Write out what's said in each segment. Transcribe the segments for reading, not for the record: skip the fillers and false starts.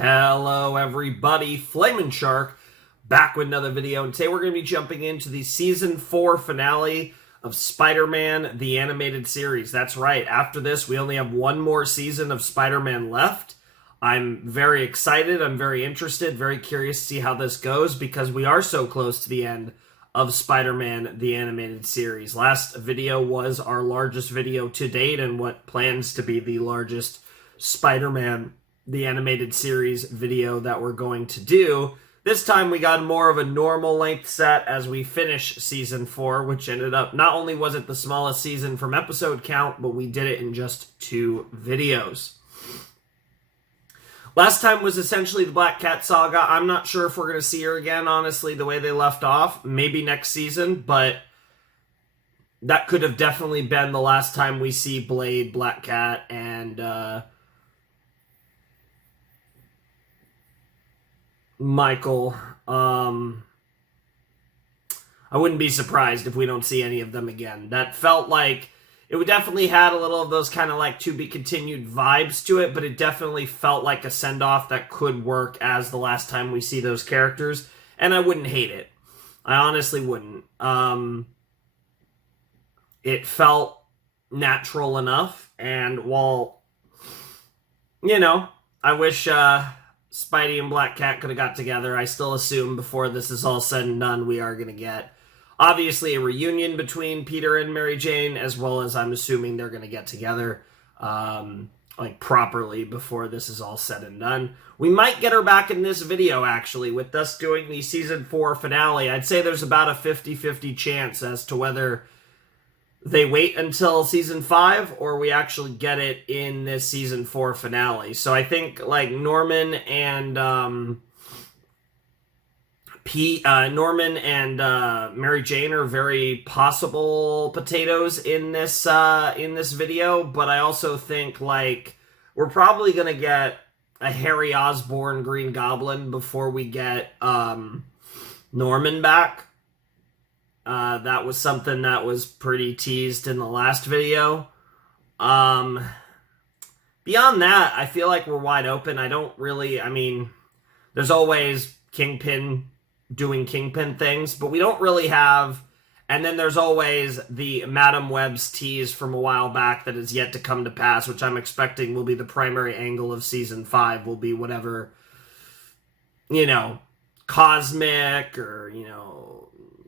Hello everybody, Flamin' Shark, back with another video, and today we're going to be jumping into the Season 4 finale of Spider-Man, the animated series. That's right, after this we only have one more season of Spider-Man left. I'm very excited, I'm very interested, very curious to see how this goes, because we are so close to the end of Spider-Man, the animated series. Last video was our largest video to date, and what plans to be the largest Spider-Man the animated series video that we're going to do. This time we got more of a normal length set as we finish Season 4, which ended up, not only was it the smallest season from episode count, but we did it in just 2 videos. Last time was essentially the Black Cat saga. I'm not sure if we're going to see her again, honestly, the way they left off. Maybe next season, but that could have definitely been the last time we see Blade, Black Cat, and Michael. I wouldn't be surprised if we don't see any of them again. That felt like it would definitely had a little of those kind of like to be continued vibes to it, but it definitely felt like a send-off that could work as the last time we see those characters, and I wouldn't hate it. I honestly wouldn't. It felt natural enough, and while, you know, I wish Spidey and Black Cat could have got together, I still assume before this is all said and done, we are going to get, obviously, a reunion between Peter and Mary Jane, as well as I'm assuming they're going to get together, like, properly before this is all said and done. We might get her back in this video, actually, with us doing the Season 4 finale. I'd say there's about a 50-50 chance as to whether they wait until Season 5, or we actually get it in this Season 4 finale. So I think, like, Norman and Mary Jane are very possible potatoes in this video, but I also think, like, we're probably gonna get a Harry Osborn Green Goblin before we get Norman back. That was something that was pretty teased in the last video. Beyond that, I feel like we're wide open. I mean, there's always Kingpin doing Kingpin things, but we don't really have, and then there's always the Madam Web's tease from a while back that is yet to come to pass, which I'm expecting will be the primary angle of Season 5, will be whatever, you know, cosmic or, you know,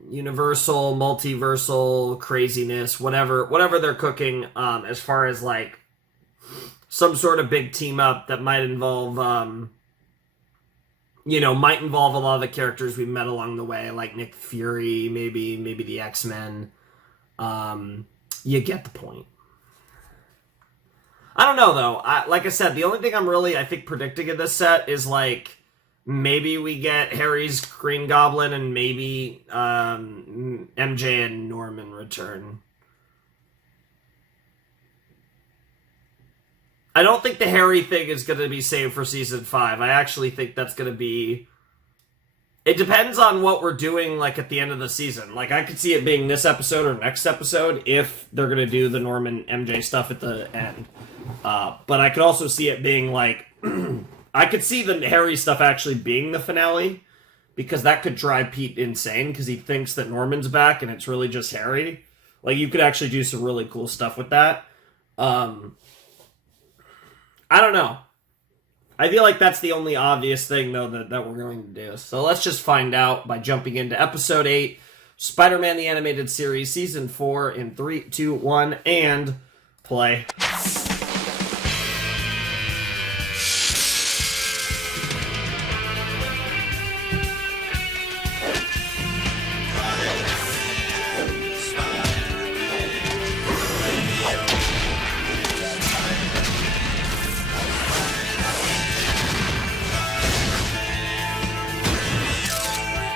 universal, multiversal craziness, whatever they're cooking, as far as, like, some sort of big team up that might involve, you know, might involve a lot of the characters we've met along the way, like Nick Fury, maybe the X-Men. You get the point. I don't know, though. Like I said, the only thing I'm really, I think, predicting in this set is, like, maybe we get Harry's Green Goblin and maybe MJ and Norman return. I don't think the Harry thing is going to be saved for Season 5. I actually think that's going to be... It depends on what we're doing, like, at the end of the season. Like, I could see it being this episode or next episode if they're going to do the Norman MJ stuff at the end. But I could also see it being, like... I could see the Harry stuff actually being the finale, because that could drive Pete insane, because he thinks that Norman's back and it's really just Harry. Like, you could actually do some really cool stuff with that. I don't know. I feel like that's the only obvious thing, though, that we're going to do. So let's just find out by jumping into Episode 8, Spider-Man the Animated Series, Season 4, in 3, 2, 1, and play.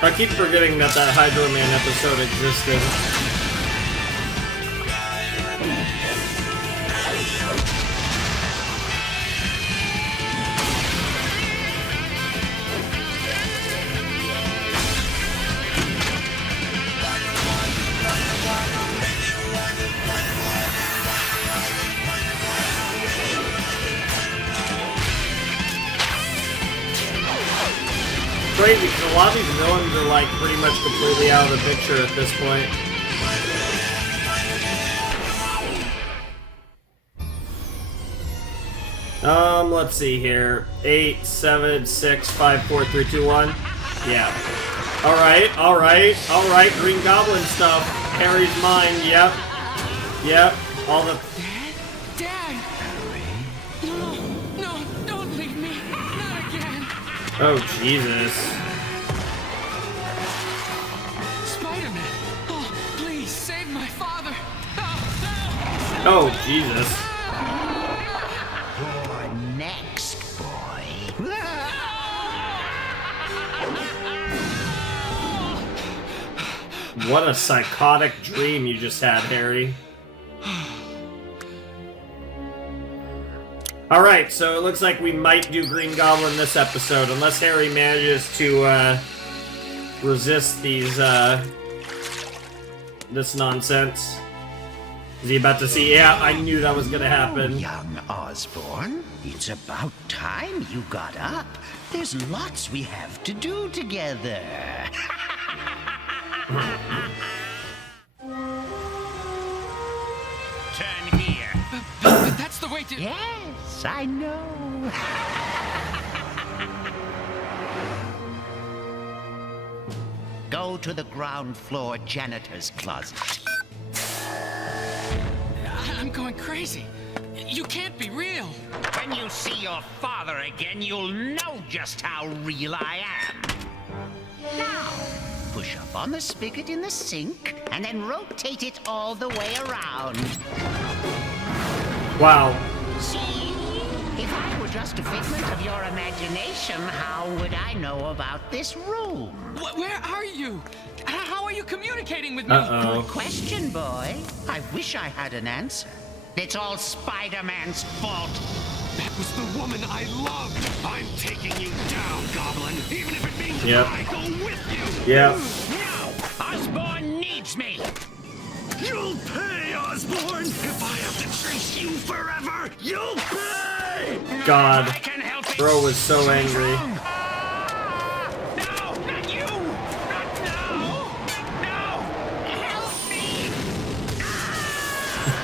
I keep forgetting that Hydro Man episode existed. crazy because a lot of these villains are like pretty much completely out of the picture at this point. Let's see here. 8, 7, 6, 5, 4, 3, 2, 1. Yeah. Alright. Green Goblin stuff. Harry's mine. Yep. All the... Dad! No, don't leave me. Not again. Oh, Jesus. Spider-Man. Oh, please, save my father. Oh, Jesus. Next, boy. What a psychotic dream you just had, Harry. Alright, so it looks like we might do Green Goblin this episode, unless Harry manages to, resist these, this nonsense. Is he about to see? Yeah, I knew that was gonna happen. Young Osborn, it's about time you got up. There's lots we have to do together. Turn here. But that's the way to... Yes, I know. Go to the ground floor janitor's closet. I'm going crazy. You can't be real. When you see your father again, you'll know just how real I am. Now, push up on the spigot in the sink, and then rotate it all the way around. Wow. See? If I were just a figment of your imagination, how would I know about this room? Where are you? How are you communicating with me? Uh-oh. Good question, boy. I wish I had an answer. It's all Spider-Man's fault. That was the woman I loved. I'm taking you down, Goblin, even if it means Yep. I go with you. Yep. Now, Osborn needs me. You'll pay, Osborn. If I have to chase you forever, you'll pay. God. I can help it. Bro was so angry. No, not you. Not now. No, help me.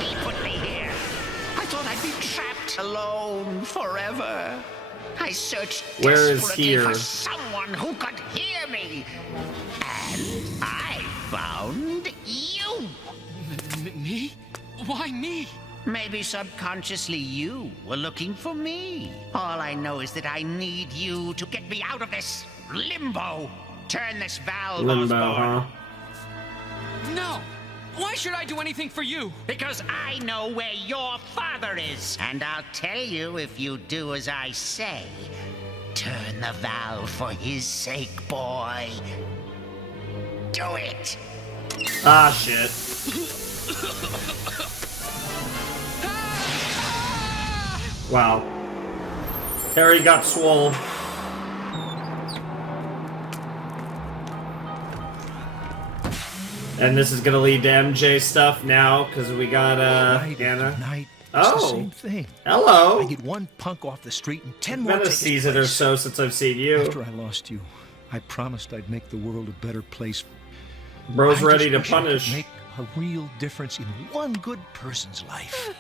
He put me here. I thought I'd be trapped alone forever. I searched Where is desperately here? for someone who could hear me. And I found you. Me? Why me? Maybe subconsciously you were looking for me. All I know is that I need you to get me out of this limbo. Turn this valve, Limbo, Osborn. huh? No. Why should I do anything for you? Because I know where your father is. And I'll tell you if you do as I say. Turn the valve for his sake, boy. Do it. Ah, shit. Wow. Harry got swole. And this is gonna lead to MJ stuff now, because we got, Anna. Night. Oh. It's the same thing. Hello! I get one punk off the street and 10 It's more been a take his season or place. so since I've seen you. After I lost you, I promised I'd make the world a better place. Bro's I ready just to wish I could punish. make a real difference in one good person's life.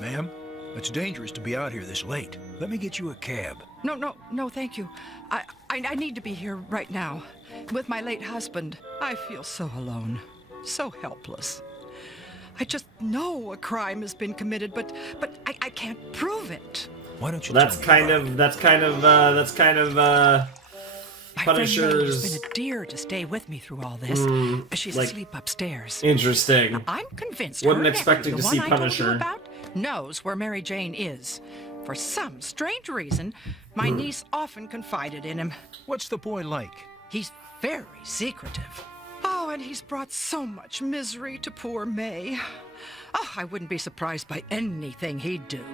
Ma'am, it's dangerous to be out here this late. Let me get you a cab. No, thank you. I need to be here right now. With my late husband, I feel so alone, so helpless. I just know a crime has been committed, but I can't prove it. Why don't you That's tell me about kind of, My friend May has Punisher's been a dear to stay with me through all this. She's like- asleep upstairs. interesting. I'm convinced Wasn't her expecting nephew, to the see one I told Punisher. you about, knows where Mary Jane is. For some strange reason, my niece often confided in him. What's the boy like? He's very secretive. Oh, and he's brought so much misery to poor May. Oh, I wouldn't be surprised by anything he'd do.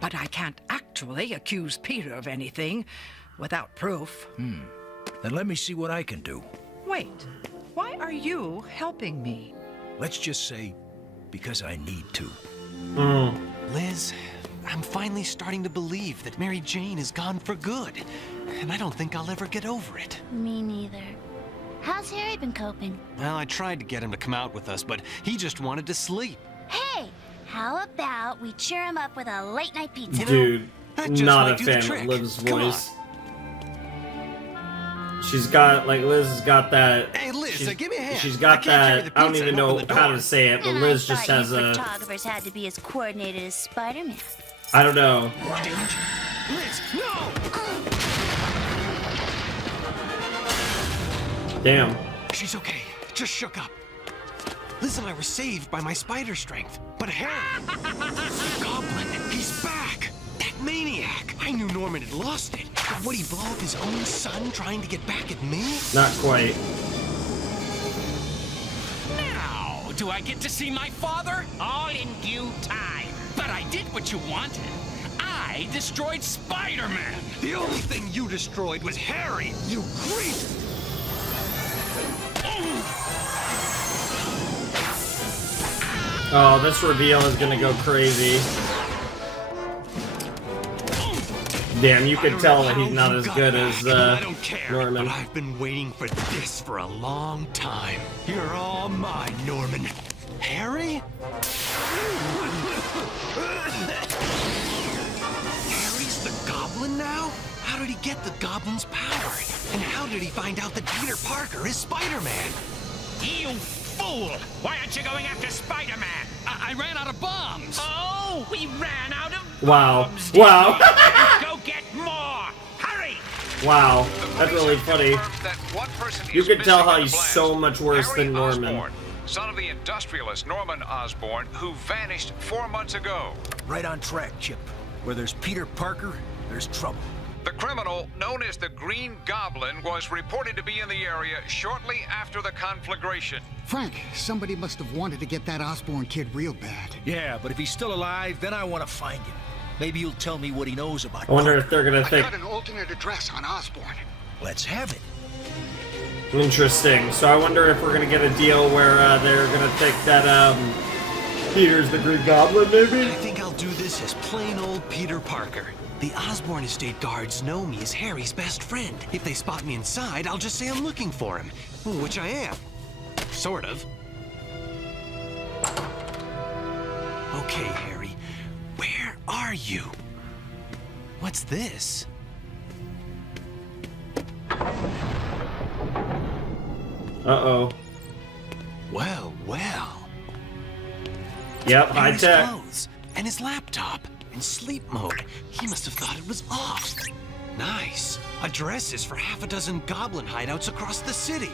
But I can't actually accuse Peter of anything without proof. Then let me see what I can do. Wait, why are you helping me? Let's just say, because I need to. Liz, I'm finally starting to believe that Mary Jane is gone for good. And I don't think I'll ever get over it. Me neither. How's Harry been coping? Well, I tried to get him to come out with us, but he just wanted to sleep. Hey, how about we cheer him up with a late night pizza? Dude, That just not might a do the fan of trick. Liv's Come on. voice. She's got, like, Liz has got that. Hey, Liz, give me a hand. She's I got can't carry that. the I don't pizza even and know open the how door. to say it, but And Liz I just thought has you a. photographers had to be as coordinated as Spider-Man. I don't know. Liz, no! Damn. She's okay. Just shook up. Liz and I were saved by my spider strength. But Harry... Goblin, he's back! That maniac! I knew Norman had lost it. But would he blow up his own son trying to get back at me? Not quite. Now, do I get to see my father? All in due time. But I did what you wanted. I destroyed Spider-Man. The only thing you destroyed was Harry, you creep! Oh, this reveal is gonna go crazy. Damn, you could tell that he's not as good as I don't care, Norman. but I've been waiting for this for a long time. You're all mine, Norman. Harry? Harry's the Goblin now? How did he get the Goblin's power? And how did he find out that Peter Parker is Spider-Man? You fool! Why aren't you going after Spider-Man? I ran out of bombs. Oh, we ran out of Wow. bombs, did Wow. we? Go get more! Hurry! Wow, that's really funny. You can tell how he's so much worse than Norman. Osborn, son of the industrialist Norman Osborn, who vanished 4 months ago. Right on track, Chip. Where there's Peter Parker, there's trouble. The criminal, known as the Green Goblin, was reported to be in the area shortly after the conflagration. Frank, somebody must have wanted to get that Osborn kid real bad. Yeah, but if he's still alive, then I want to find him. Maybe you'll tell me what he knows about I wonder Parker. if they're gonna I think. got an alternate address on Osborn. Let's have it. Interesting. So I wonder if we're gonna get a deal where they're gonna think that Peter's the Green Goblin, maybe. I think I'll do this as plain old Peter Parker. The Osborn estate guards know me as Harry's best friend. If they spot me inside, I'll just say I'm looking for him. Which I am. Sort of. Okay, Harry. Where are you? What's this? Uh-oh. Well, well. Yep, high Harry's tech. clothes and his laptop in sleep mode. He must have thought it was off. Nice. Addresses for half a dozen goblin hideouts across the city.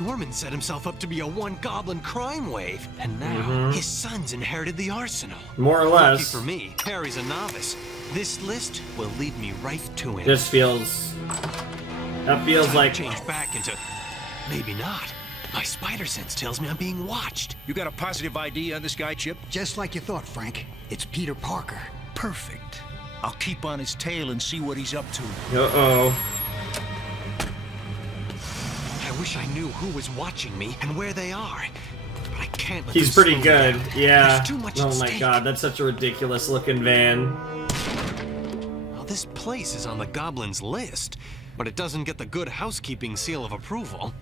Norman set himself up to be a one-goblin crime wave, and now his son's inherited the arsenal. More or Lucky less. for me, Harry's a novice. This list will lead me right to him. This feels. That feels Time to like. change back into... Maybe not. My spider sense tells me I'm being watched. You got a positive ID on this guy, Chip? Just like you thought, Frank. It's Peter Parker. Perfect. I'll keep on his tail and see what he's up to. Uh-oh. I wish I knew who was watching me and where they are. But I can't let He's them pretty slow me good. down. Yeah. There's too much Oh at my stake. god, that's such a ridiculous looking van. Well, this place is on the Goblin's list, but it doesn't get the good housekeeping seal of approval.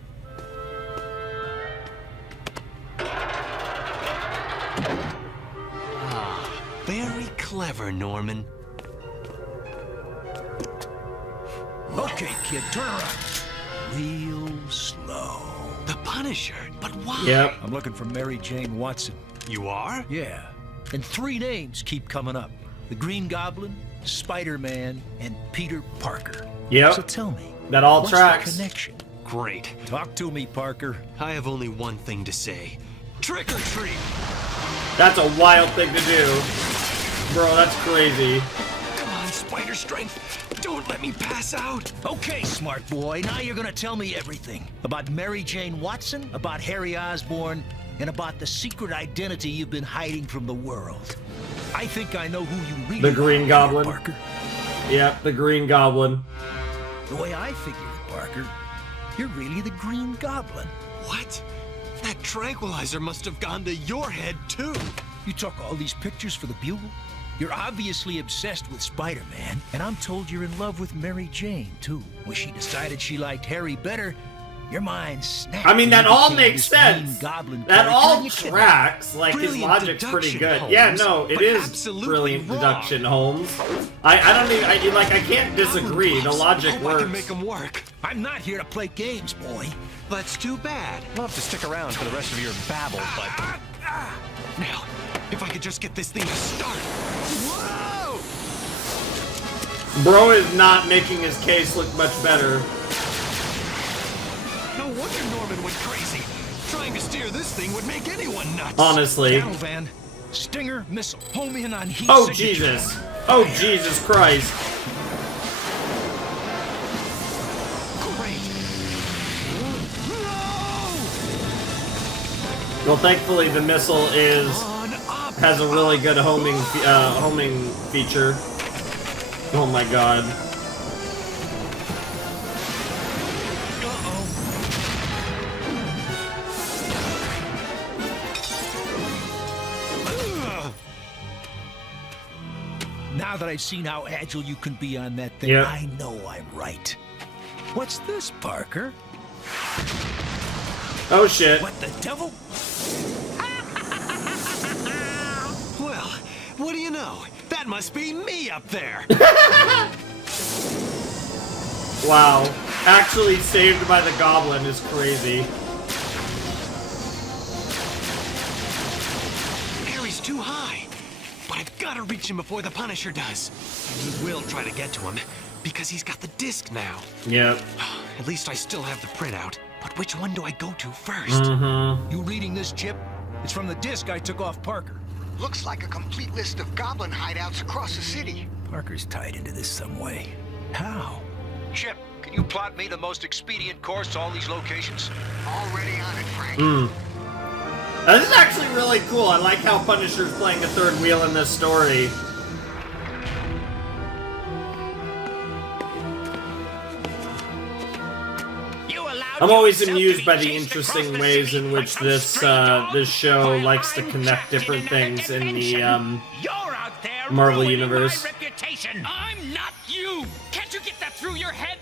Ah, very clever, Norman. Okay, kid, turn around. Real slow. The Punisher? But why? Yep. I'm looking for Mary Jane Watson. You are? Yeah. And 3 names keep coming up. The Green Goblin, Spider-Man, and Peter Parker. Yep. So tell me, That all what's tracks. the connection? Great. Talk to me, Parker. I have only one thing to say. Trick or treat! That's a wild thing to do. Bro, that's crazy. Come on, spider strength. Don't let me pass out. Okay, smart boy, now you're gonna tell me everything. About Mary Jane Watson, about Harry Osborn, and about the secret identity you've been hiding from the world. I think I know who you really The are, Green Peter Goblin. Parker. Yep, the Green Goblin. The way I figure it, Parker, you're really the Green Goblin. What? That tranquilizer must have gone to your head, too. You took all these pictures for the Bugle? You're obviously obsessed with Spider-Man, and I'm told you're in love with Mary Jane, too. When she decided she liked Harry better, your mind snapped. I mean, that and you all became makes this Green sense. Goblin That character, all and you couldn't. tracks. Like, his Brilliant logic's pretty deduction, good. Holmes, Yeah, no, it but is absolutely brilliant wrong. deduction, Holmes. I don't even, I can't disagree. The logic Hope I works. can make them work. I'm not here to play games, boy. That's too bad. We'll have to stick around for the rest of your babble, but... Now, if I could just get this thing to start. Whoa! Bro is not making his case look much better. No wonder Norman went crazy. Trying to steer this thing would make anyone nuts. Honestly. Down, Van. Stinger, missile. Home in on heat Oh, signature. Jesus. Oh, Jesus Christ. Great. Well, thankfully the missile has a really good homing feature. Oh my god. Now that I've seen how agile you can be on that thing, Yep. I know I'm right. What's this, Parker? Oh shit. What the devil? Well, what do you know? That must be me up there. Wow. Actually saved by the Goblin is crazy. Harry's too high. But I've got to reach him before the Punisher does. And he will try to get to him, because he's got the disc now. Yep. At least I still have the printout. But which one do I go to first? Mm-hmm. You reading this, Chip? It's from the disc I took off Parker. Looks like a complete list of goblin hideouts across the city. Parker's tied into this some way. How? Chip, can you plot me the most expedient course to all these locations? Already on it, Frank. This is actually really cool. I like how Punisher's playing a third wheel in this story. I'm always amused by the interesting ways in which this this show likes to connect different things in the Marvel Universe. I'm not you! Can't you get that through your head?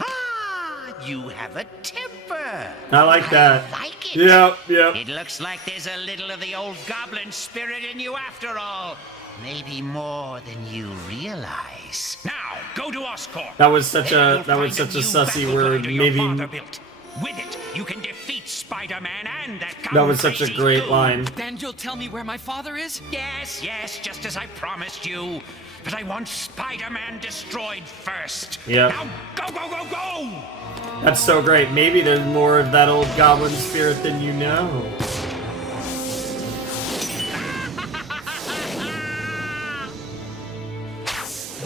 Ah, you have a temper. I like that. I like it. Yep, yep. It looks like there's a little of the old goblin spirit in you after all. Maybe more than you realize. Now, go to Oscorp. That was such a sussy word. Maybe With it, you can defeat Spider-Man and that that was such a great line. Then you'll tell me where my father is? Yes, yes, just as I promised you. But I want Spider-Man destroyed first. Yep. Now, go, go, go, go! That's so great. Maybe there's more of that old goblin spirit than you know.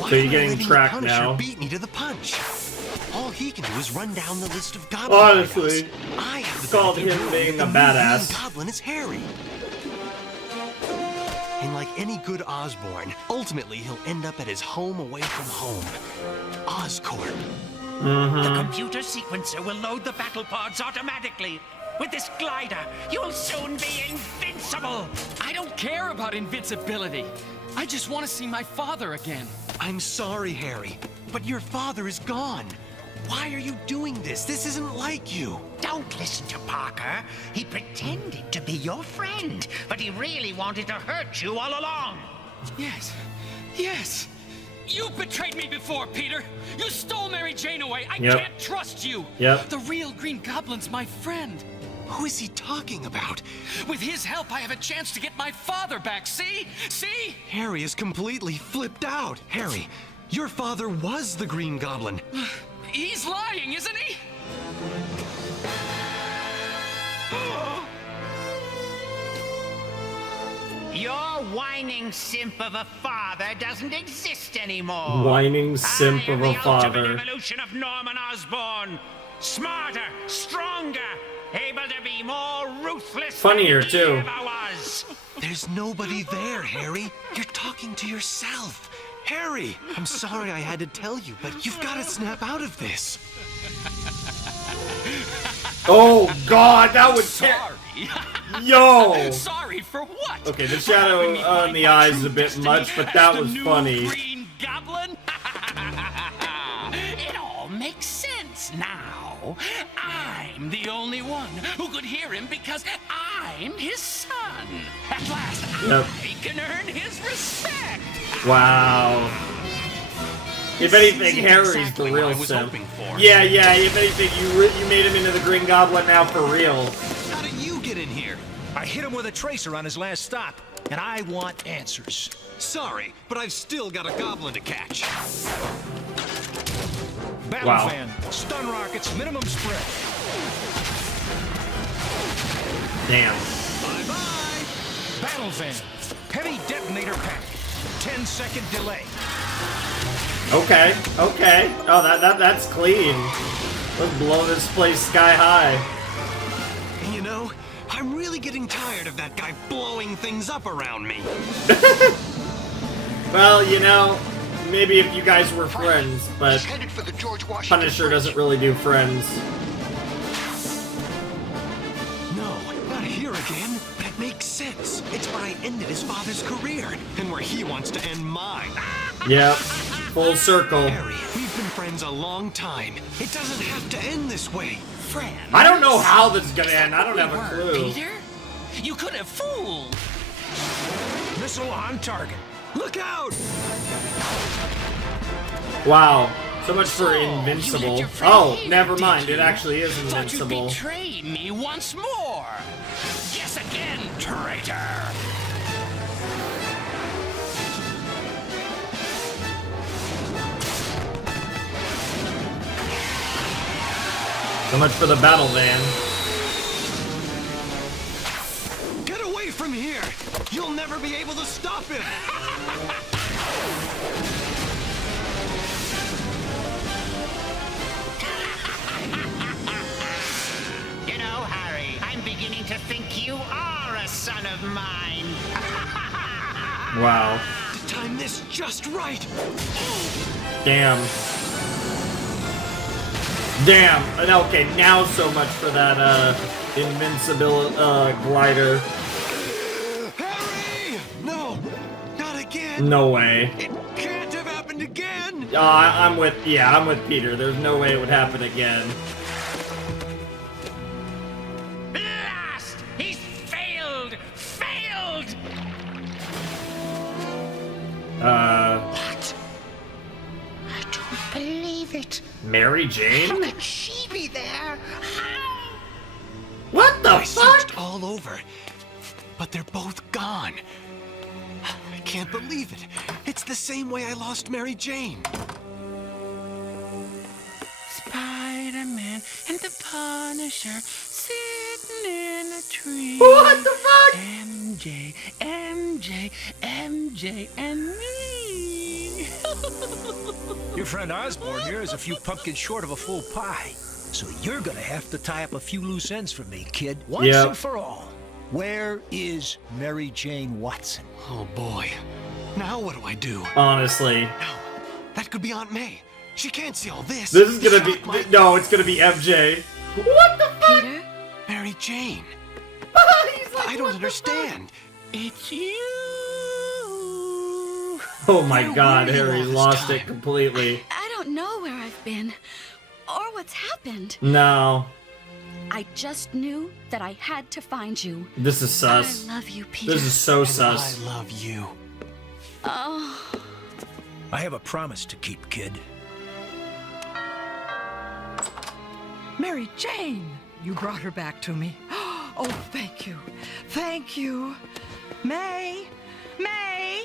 So you're getting tracked now. Beat me to the punch. All he can do is run down the list of goblin Honestly, hideouts. I have the called benefit of him knowing being that a the new badass. Green Goblin is Harry. And like any good Osborn, ultimately he'll end up at his home away from home, Oscorp. The computer sequencer will load the battle pods automatically. With this glider, you'll soon be invincible. I don't care about invincibility. I just want to see my father again. I'm sorry, Harry, but your father is gone. Why are you doing this? This isn't like you. Don't listen to Parker. He pretended to be your friend, but he really wanted to hurt you all along. Yes, yes. You betrayed me before, Peter. You stole Mary Jane away. I Yep. can't trust you. Yep. The real Green Goblin's my friend. Who is he talking about? With his help, I have a chance to get my father back. See? See? Harry is completely flipped out. Harry, your father was the Green Goblin. He's lying, isn't he? Your whining simp of a father doesn't exist anymore. Whining simp I am of a the ultimate father. evolution of Norman Osborn. Smarter, stronger, able to be more ruthless Funnier, than he too. ever was. There's nobody there, Harry. You're talking to yourself. Harry, I'm sorry I had to tell you, but you've got to snap out of this. Oh God, that would Sorry. Yo! Sorry for what? Okay, the shadow on the eyes is a bit much, but that was funny. Green Goblin? It all makes sense now. I'm the only one who could hear him because I'm his son. At last, Yep. I can earn his respect. Wow. If anything, Harry's the real simp. Yeah, if anything, you made him into the Green Goblin now for real. How did you get in here? I hit him with a tracer on his last stop, and I want answers. Sorry, but I've still got a goblin to catch. Battle Wow. Van, stun rockets, minimum spread. Damn. Bye-bye. Battle Van, heavy detonator pack, 10-second delay. Okay. Oh, that's clean. Let's blow this place sky high. You know, I'm really getting tired of that guy blowing things up around me. Well, you know, maybe if you guys were friends, but Headed for the George Washington Punisher Bridge. doesn't really do friends. No, not here again. That makes sense. It's where I ended his father's career, and where he wants to end mine. Yep. Full circle. Harry, we've been friends a long time. It doesn't have to end this way. Friend. I don't know how this is gonna end. I don't have a clue. Peter? You could have fooled. Missile on target. Look out! Wow. So much for So, you let invincible. your friend Oh, here, never did mind. It you? actually is Thought you'd invincible. betray me once more. Guess again, traitor. So much for the battle van. Get away from here! You'll never be able to stop him! You know, Harry, I'm beginning to think you are a son of mine. Wow. To time this just right! Damn. Damn. Okay, now so much for that, invincible, glider. Harry! No! Not again! No way. It can't have happened again! I'm with Peter. There's no way it would happen again. Blast! He's failed! Failed! What? I don't believe it. Mary Jane? How could she be there? How? What the I fuck? searched all over, but they're both gone. I can't believe it. It's the same way I lost Mary Jane. Spider-Man and the Punisher sitting in a tree. What the fuck? MJ, and me. Your friend Osborn here is a few pumpkins short of a full pie. So you're gonna have to tie up a few loose ends for me, kid. Once Yep. and for all. Where is Mary Jane Watson? Oh boy. Now what do I do? Honestly. No, that could be Aunt May. She can't see all this. This is gonna be... Shock my- No, it's gonna be MJ. What the fuck? Peter? Mary Jane. He's like, I don't understand. It's you. Oh my Where god, were you Harry all this lost it time? completely. I don't know where I've been or what's happened. No. I just knew that I had to find you. This is sus. I love you, Peter. This is so And sus. I love you. Oh, I have a promise to keep, kid. Mary Jane! You brought her back to me. Oh, thank you. Thank you. May! May!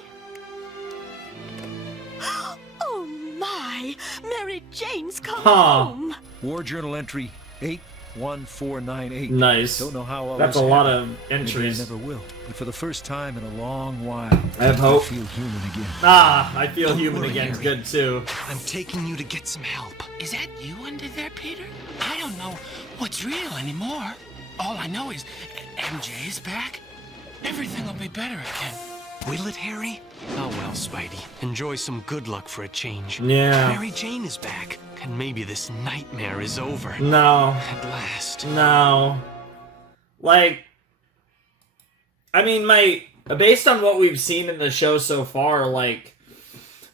oh my! Mary Jane's come Huh. home. War Journal entry 81498. Nice. Don't know how all That's this a lot happened. of Maybe entries. I never will. But for the first time in a long while, I have hope. feel human again. Ah, I feel Don't human worry, again. Harry. Good too. I'm taking you to get some help. Is that you under there, Peter? I don't know what's real anymore. All I know is MJ's back. Everything will be better again. Will it, Harry? Oh well, Spidey. Enjoy some good luck for a change. Yeah. Mary Jane is back, and maybe this nightmare is over. No. At last. No. Like, I mean, based on what we've seen in the show so far, like,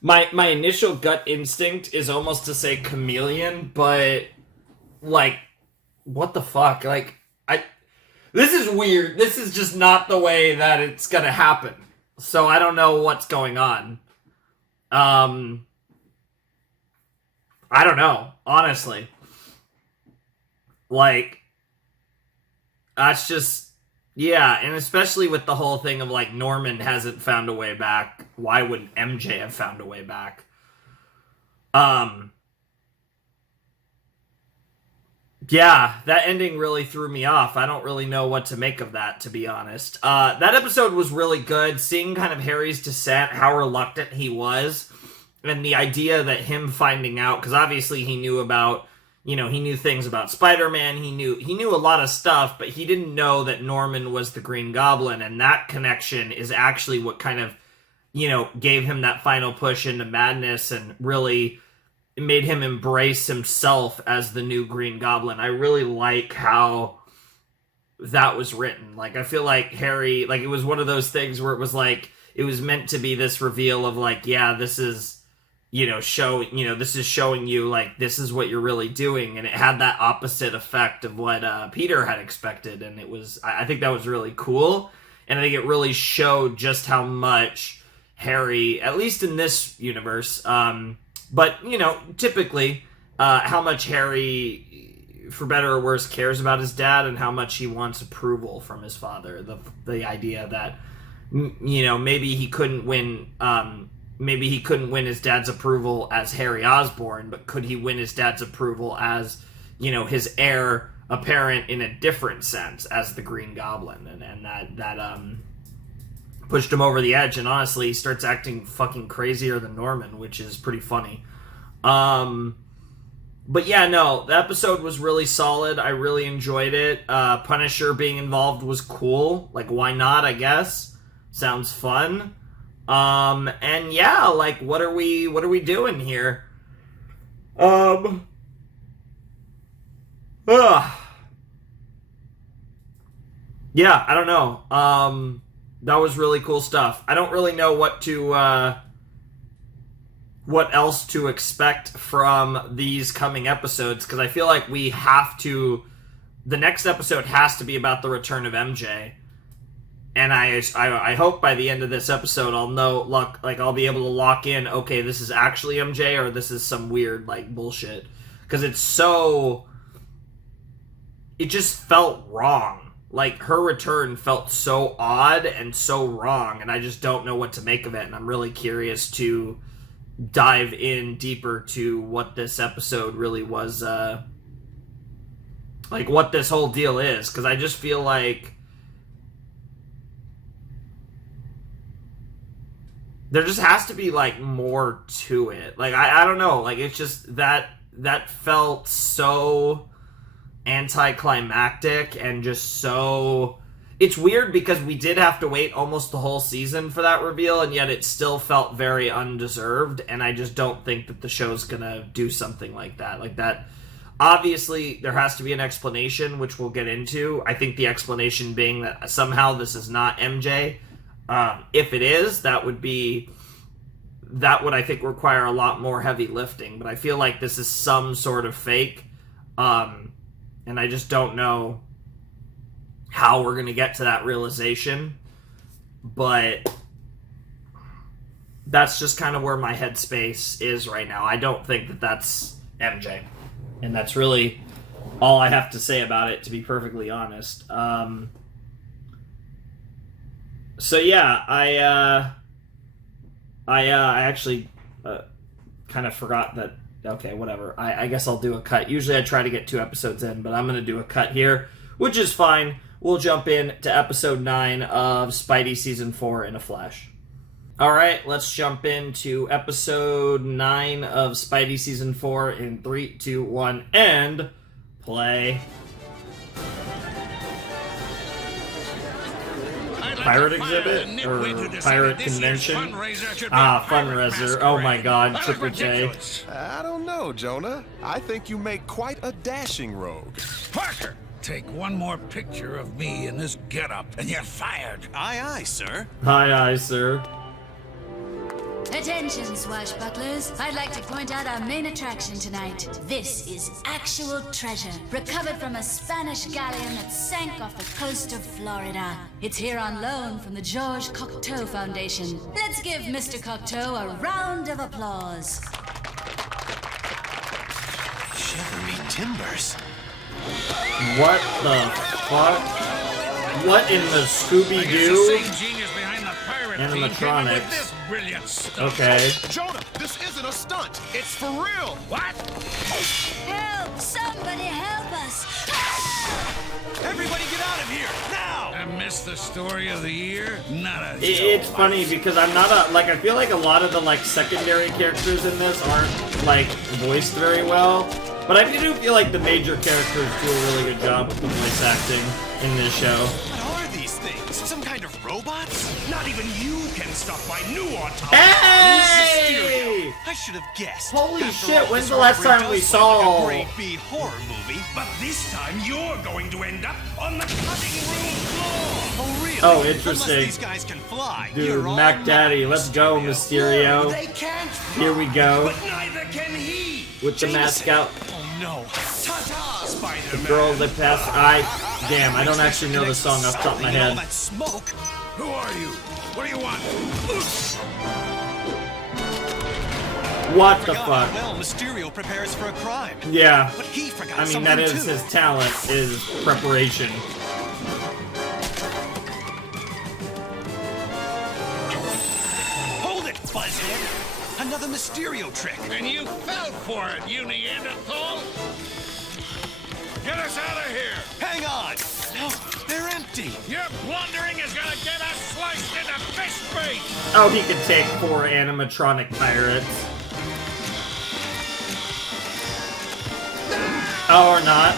my initial gut instinct is almost to say chameleon, but, like, what the fuck? Like, this is weird. This is just not the way that it's gonna happen. So I don't know what's going on. I don't know, honestly. Like, that's just, yeah, and especially with the whole thing of, like, Norman hasn't found a way back. Why would MJ have found a way back? Yeah, that ending really threw me off. I don't really know what to make of that, to be honest. That episode was really good. Seeing kind of Harry's descent, how reluctant he was, and the idea that him finding out, because obviously he knew about, he knew things about Spider-Man, he knew a lot of stuff, but he didn't know that Norman was the Green Goblin, and that connection is actually what kind of, gave him that final push into madness and really made him embrace himself as the new Green Goblin. I really like how that was written. Like, I feel like Harry, like, it was one of those things where it was like, it was meant to be this reveal of, like, yeah, this is, this is showing you, like, this is what you're really doing, and it had that opposite effect of what Peter had expected, and it was, I think that was really cool, and I think it really showed just how much Harry, at least in this universe, but, typically, how much Harry, for better or worse, cares about his dad and how much he wants approval from his father. The idea that, maybe he couldn't win, his dad's approval as Harry Osborn, but could he win his dad's approval as, his heir apparent in a different sense as the Green Goblin? And that pushed him over the edge, and honestly, he starts acting fucking crazier than Norman, which is pretty funny. But yeah, no, the episode was really solid. I really enjoyed it. Punisher being involved was cool. Like, why not, I guess? Sounds fun. And yeah, like, what are we doing here? Yeah, I don't know. That was really cool stuff. I don't really know what else to expect from these coming episodes, because I feel like the next episode has to be about the return of MJ. And I hope by the end of this episode I'll be able to lock in, okay, this is actually MJ or this is some weird, like, bullshit. Because it just felt wrong. Like, her return felt so odd and so wrong, and I just don't know what to make of it, and I'm really curious to dive in deeper to what this episode really was, like, what this whole deal is, because I just feel like there just has to be, like, more to it. Like, I don't know, like, it's just that felt so anticlimactic and just so... It's weird because we did have to wait almost the whole season for that reveal, and yet it still felt very undeserved, and I just don't think that the show's gonna do something like that. Like, that, obviously, there has to be an explanation, which we'll get into. I think the explanation being that somehow this is not MJ. If it is, that would, I think, require a lot more heavy lifting, but I feel like this is some sort of fake, and I just don't know how we're going to get to that realization. But that's just kind of where my headspace is right now. I don't think that that's MJ. And that's really all I have to say about it, to be perfectly honest. So yeah, I actually kind of forgot that. Okay, whatever. I guess I'll do a cut. Usually I try to get 2 episodes in, but I'm going to do a cut here, which is fine. We'll jump in to episode 9 of Spidey Season 4 in a flash. Alright, let's jump into episode 9 of Spidey Season 4 in 3, 2, 1, and play. Pirate exhibit? Or pirate convention? Fundraiser. Oh my god, Triple J. I don't know, Jonah. I think you make quite a dashing rogue. Parker, take one more picture of me in this getup, and you're fired. Aye, aye, sir. Aye, sir. Attention, swashbucklers. I'd like to point out our main attraction tonight. This is actual treasure, recovered from a Spanish galleon that sank off the coast of Florida. It's here on loan from the Georges Cocteau Foundation. Let's give Mr. Cocteau a round of applause. Shiver me timbers. What the fuck? What in the Scooby-Doo? Animatronics. Okay. Jonah, this isn't a stunt. It's for real. What? Help! Somebody help us! Everybody get out of here, now! I missed the story of the year? Not a It's funny because I'm not a, like, I feel like a lot of the, like, secondary characters in this aren't, like, voiced very well. But I do feel like the major characters do a really good job with the voice acting in this show. What are these things? Some kind of robots? Not even you can stop my new automaton. Hey! I should have guessed. Holy After shit, all, when's this the last robbery time we does look like saw... a grade B horror movie? But this time you're going to end up on the cutting room floor. Oh, really? Oh, interesting. Unless these guys can fly. Dude, You're all Mac Daddy, let's go, Mysterio. No, they can't fly, Here we go. But neither can he. With the mask out. Oh, no. Ta-ta, Spider-Man. The girls that pass. Damn, I don't actually know the song off the top of my All head. that smoke. Who are you? What do you want? What the Forgot fuck? how well Mysterio prepares for a crime. Yeah. But he forgot I mean, something that is too. his talent, is preparation. Hold it, Buzzhead! Another Mysterio trick. And you fell for it, you Neanderthal! Get us out of here! Hang on! No, they're empty. Your blundering is gonna get us sliced into fish bait! Oh, he could take 4 animatronic pirates. Oh, or not.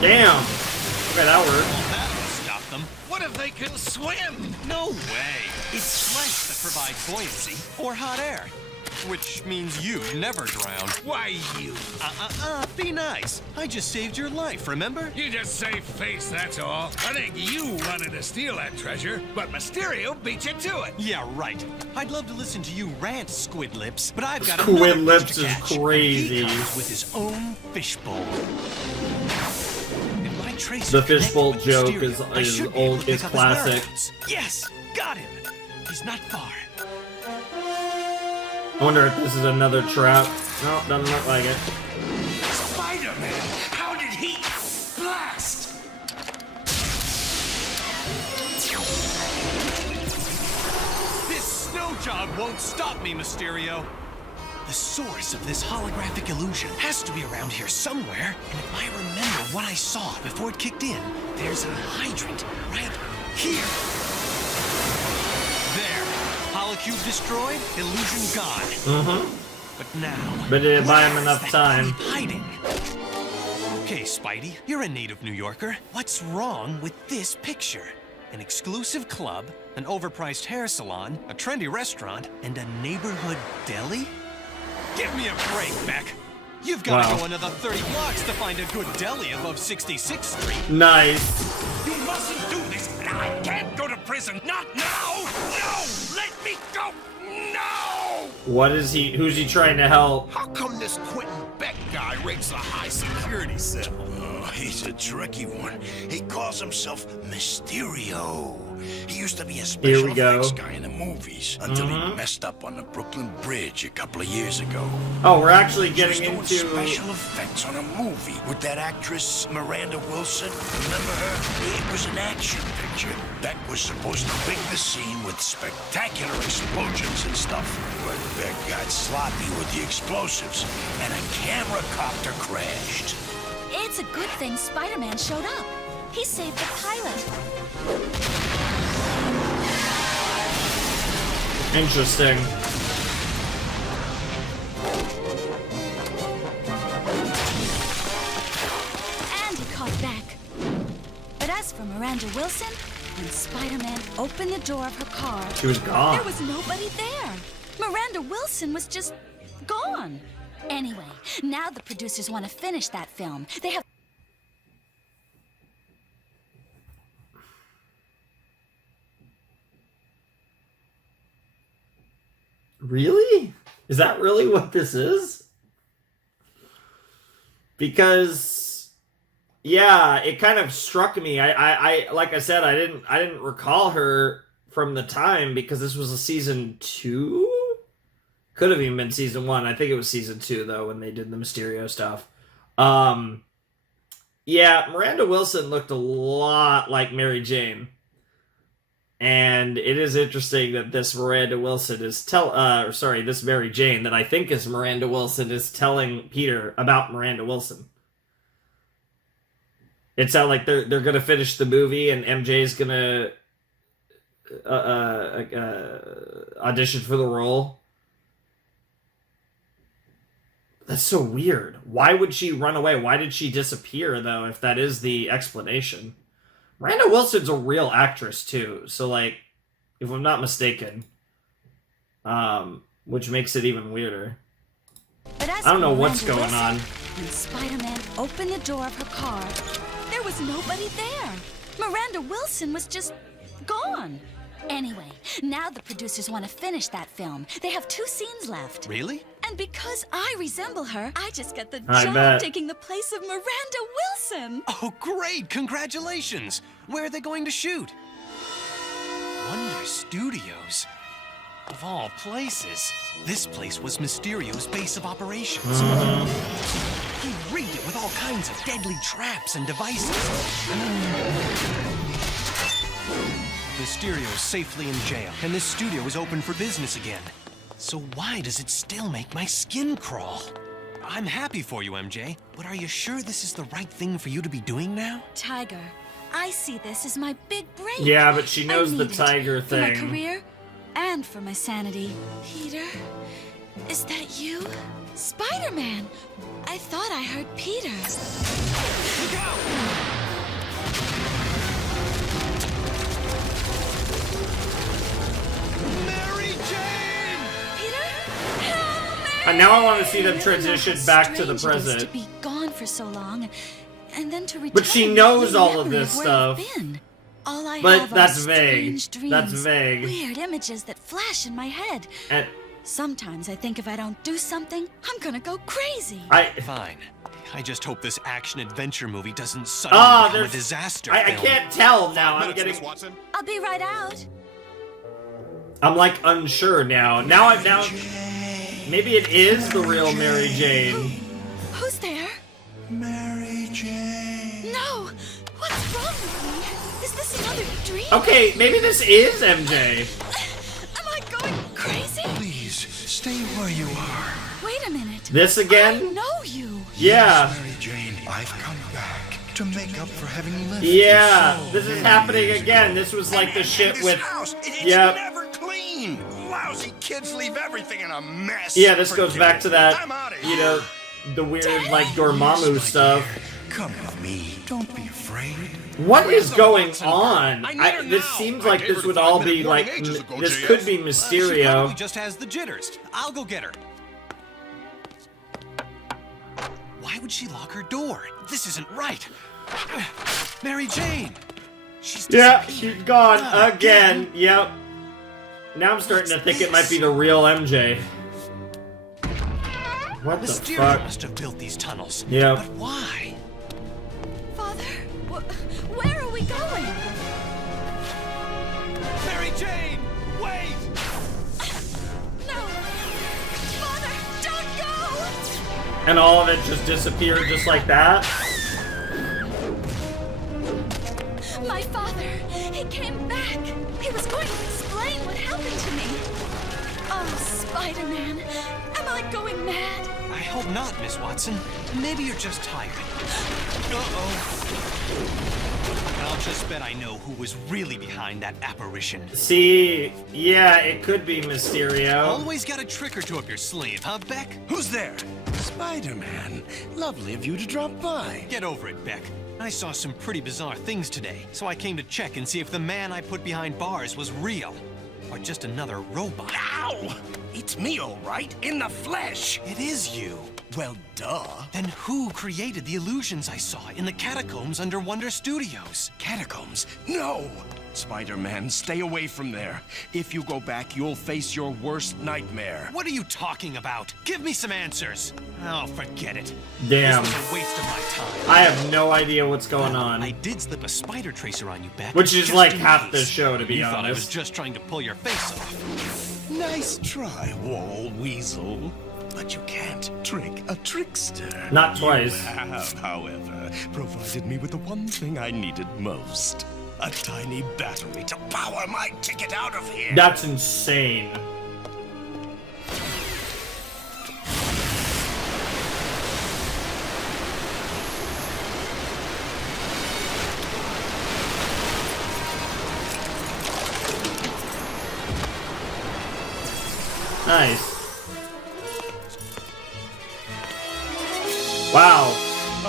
Damn. Okay, that worked. That will stop them. What if they can swim? No way. It's flesh that provides buoyancy or hot air. Which means you never drown. Why you? Be nice. I just saved your life, remember? You just saved face, that's all. I think you wanted to steal that treasure, but Mysterio beat you to it. Yeah, right. I'd love to listen to you rant, Squid Lips, but I've got Squid another Lips fish to is catch. crazy. He comes with his own fishbowl. If my tracer The fishbowl connected with joke Mysterio, I is should be able old, to is pick up his classic. whereabouts. Yes, got him. He's not far. I wonder if this is another trap. No, doesn't look like it. Spider-Man, how did he blast? This snow job won't stop me, Mysterio. The source of this holographic illusion has to be around here somewhere. And if I remember what I saw before it kicked in, there's a hydrant right here. There. Holocube destroyed, illusion gone. Mm-hmm. But now... But did it buy him where enough is time? that hiding? Okay, Spidey, you're a native New Yorker. What's wrong with this picture? An exclusive club, an overpriced hair salon, a trendy restaurant, and a neighborhood deli? Give me a break, Beck. You've got to Wow. go another 30 blocks to find a good deli above 66th Street. Nice. You mustn't do this. I can't go to prison. Not now. No, let me go. No. What is he? Who's he trying to help? How come this Quentin Beck guy rates a high security cell? Oh, he's a tricky one. He calls himself Mysterio. He used to be a Here special we go. effects guy in the movies until he messed up on the Brooklyn Bridge a couple of years ago. Oh, we're actually He was getting doing into. special effects on a movie with that actress Miranda Wilson. Remember her? It was an action picture. Beck was supposed to rig the scene with spectacular explosions and stuff. But Beck got sloppy with the explosives, and a camera copter crashed. It's a good thing Spider-Man showed up. He saved the pilot. Interesting. And he caught back. But as for Miranda Wilson, when Spider-Man opened the door of her car, She was gone. there was nobody there. Miranda Wilson was just gone. Anyway, now the producers want to finish that film. They have... Really? Is that really what this is? Because, yeah, it kind of struck me. I like I said, I didn't recall her from the time because this was a season 2. Could have even been season 1. I think it was season 2 though when they did the Mysterio stuff. Yeah, Miranda Wilson looked a lot like Mary Jane. And it is interesting that this Miranda Wilson is this Mary Jane that I think is Miranda Wilson is telling Peter about Miranda Wilson. It sounds like they're gonna finish the movie and MJ's gonna audition for the role. That's so weird. Why would she run away? Why did she disappear though? If that is the explanation. Miranda Wilson's a real actress, too. So, like, if I'm not mistaken. Which makes it even weirder. I don't know what's going on. When Spider-Man opened the door of her car, there was nobody there. Miranda Wilson was just gone. Anyway, now the producers want to finish that film. They have 2 scenes left. Really? And because I resemble her, I just got the I job bet. taking the place of Miranda Wilson. Oh, great! Congratulations! Where are they going to shoot? Wonder Studios. Of all places. This place was Mysterio's base of operations. He rigged it with all kinds of deadly traps and devices. Mysterio's safely in jail, and this studio is open for business again. So why does it still make my skin crawl? I'm happy for you, MJ, but are you sure this is the right thing for you to be doing now? Tiger, I see this as my big break. Yeah, but she knows I the need it tiger for my thing. career and for my sanity. Peter, is that you? Spider-Man! I thought I heard Peter. Look out! And now I want to see them transition back to the present. To be gone for so long, and then to return. But she knows with all of memory this where I've stuff. been. All I But have that's are vague. strange dreams, That's vague. Weird images that flash in my head. And Sometimes I think if I don't do something, I'm gonna go crazy. Fine. I just hope this action-adventure movie doesn't suddenly become a disaster I film. can't tell now. I'm getting. I'll be right out. I'm like unsure now. Now maybe it is the real Mary Jane. Who's there? Mary Jane. No! What's wrong with me? Is this another dream? Okay, maybe this is MJ. Am I going crazy? Please, stay where you are. Wait a minute. This again? I know you. Yeah. Mary Jane, I've come back to make up for having left Yeah, you so this is very happening again. This was like the shit this with. house, it's Yep. never clean. Lousy kids leave everything in a mess. Yeah, this goes back to that, I'm outta you here. know, the weird, like, Dormammu stuff. Come with me. Don't be afraid. What is going on? I need her This now. seems I like gave this her would 5 all minute be warning like. ages ago, This JS. could be She Mysterio. probably just has the jitters. I'll go get her. Why would she lock her door? This isn't right. Mary Jane. She's Yeah, disappeared. she's gone Not again. Yep. Now I'm starting to think it might be the real MJ. What the Mysterio fuck? must have built these tunnels. Yep. But why? Father, where are we going? Mary Jane, wait! No! Father, don't go! And all of it just disappeared just like that? My father, he came back. He was going to explain what happened to me. Oh, Spider-Man, am I going mad? I hope not, Miss Watson. Maybe you're just tired. I'll just bet I know who was really behind that apparition. See, yeah, it could be Mysterio. Always got a trick or two up your sleeve, huh, Beck? Who's there? Spider-Man. Lovely of you to drop by. Get over it, Beck. I saw some pretty bizarre things today, so I came to check and see if the man I put behind bars was real. or just another robot? Ow! It's me, all right, in the flesh. It is you. Well, duh. Then who created the illusions I saw in the catacombs under Wonder Studios? Catacombs? No! Spider-Man, stay away from there. If you go back, you'll face your worst nightmare. What are you talking about? Give me some answers. Oh, forget it. Damn. This was a waste of my time. I have no idea what's going on. I did slip a spider tracer on you, Beck. Which is just like in half the case. show, to be You honest. thought I was just trying to pull your face off. Nice try, Wall Weasel. But you can't trick a trickster. Not twice. You have, however, provided me with the one thing I needed most. A tiny battery to power my ticket out of here. That's insane. Nice. Wow.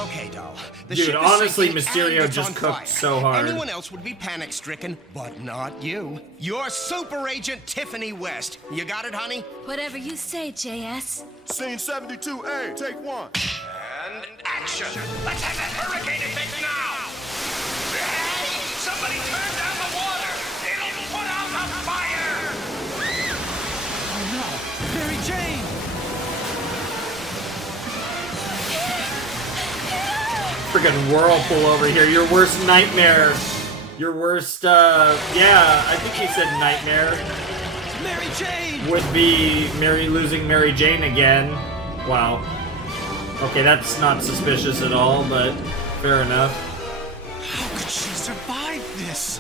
Okay, doll. The Dude, ship is honestly, sinking Mysterio and it's just on cooked fire. so hard. Anyone else would be panic-stricken, but not you. You're Super Agent Tiffany West. You got it, honey? Whatever you say, JS. Scene 72A, take one. And action! Let's have that hurricane effect now! Hey! Somebody turn down the water! It'll put out the fire! Oh no! Mary Jane! Freaking whirlpool over here. Your worst nightmare. Your worst, yeah, I think he said nightmare. Mary Jane! Would be losing Mary Jane again. Wow. Okay, that's not suspicious at all, but fair enough. How could she survive this?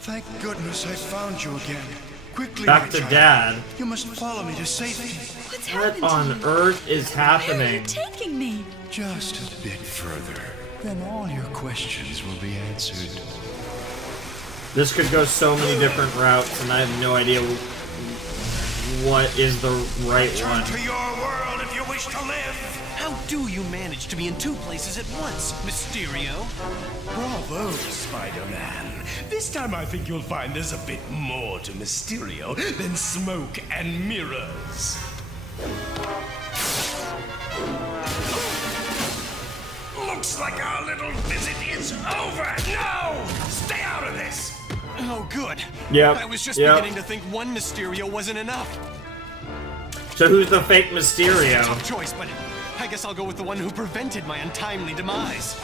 Thank goodness I found you again. Quickly, Back my to child. Dad. You must follow me to safety. What's What happened to on you? earth is Where are you happening? taking me? Just a bit further. Then all your questions will be answered. This could go so many different routes, and I have no idea what is the right Turn one. to your world if you wish to live! How do you manage to be in two places at once, Mysterio? Bravo, Spider-Man. This time I think you'll find there's a bit more to Mysterio than smoke and mirrors. Looks like our little visit is over. No! Stay out of this! Oh, good. Yep, I was just yep. beginning to think one Mysterio wasn't enough. So who's the fake Mysterio? Tough choice, but I guess I'll go with the one who prevented my untimely demise.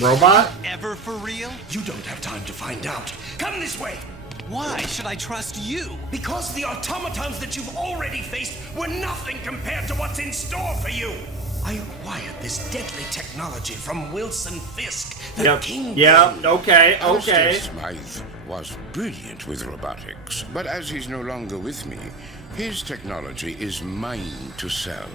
Robot? Ever for real? You don't have time to find out. Come this way! Why should I trust you? Because the automatons that you've already faced were nothing compared to what's in store for you. I acquired this deadly technology from Wilson Fisk, the Kingpin. Yeah, okay, okay. Mr. Smythe was brilliant with robotics, but as he's no longer with me, his technology is mine to sell.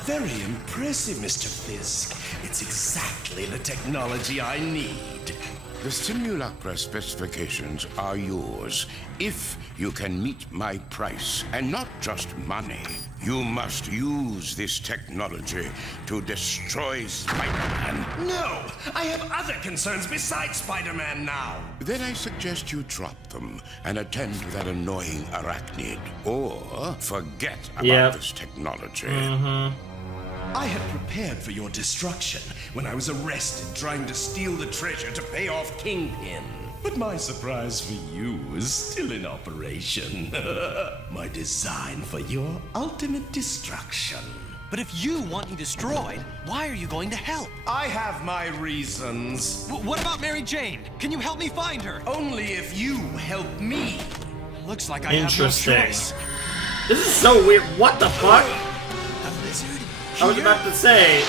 Very impressive, Mr. Fisk. It's exactly the technology I need. The simulacra specifications are yours if you can meet my price, and not just money. You must use this technology to destroy Spider-Man. No! I have other concerns besides Spider-Man now. Then I suggest you drop them and attend to that annoying arachnid. Or forget about this technology. I had prepared for your destruction when I was arrested trying to steal the treasure to pay off Kingpin. But my surprise for you is still in operation. My design for your ultimate destruction. But if you want me destroyed, why are you going to help? I have my reasons. What about Mary Jane? Can you help me find her? Only if you help me. Looks like I have no Interesting. choice. This is so weird. What the fuck? A lizard? I was about to say,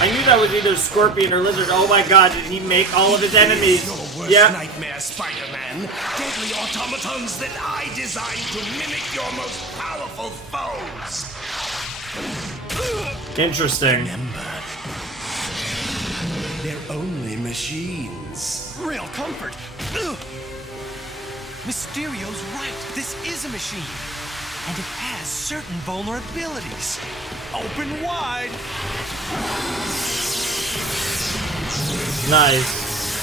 I knew that was either Scorpion or Lizard. Oh my god, did he make all of his enemies? Your worst Yep. nightmare, Spider-Man. Deadly automatons that I designed to mimic your most powerful foes. Interesting. Remember, they're only machines. Real comfort. Ugh. Mysterio's right. This is a machine. And it has certain vulnerabilities. Open wide. Nice.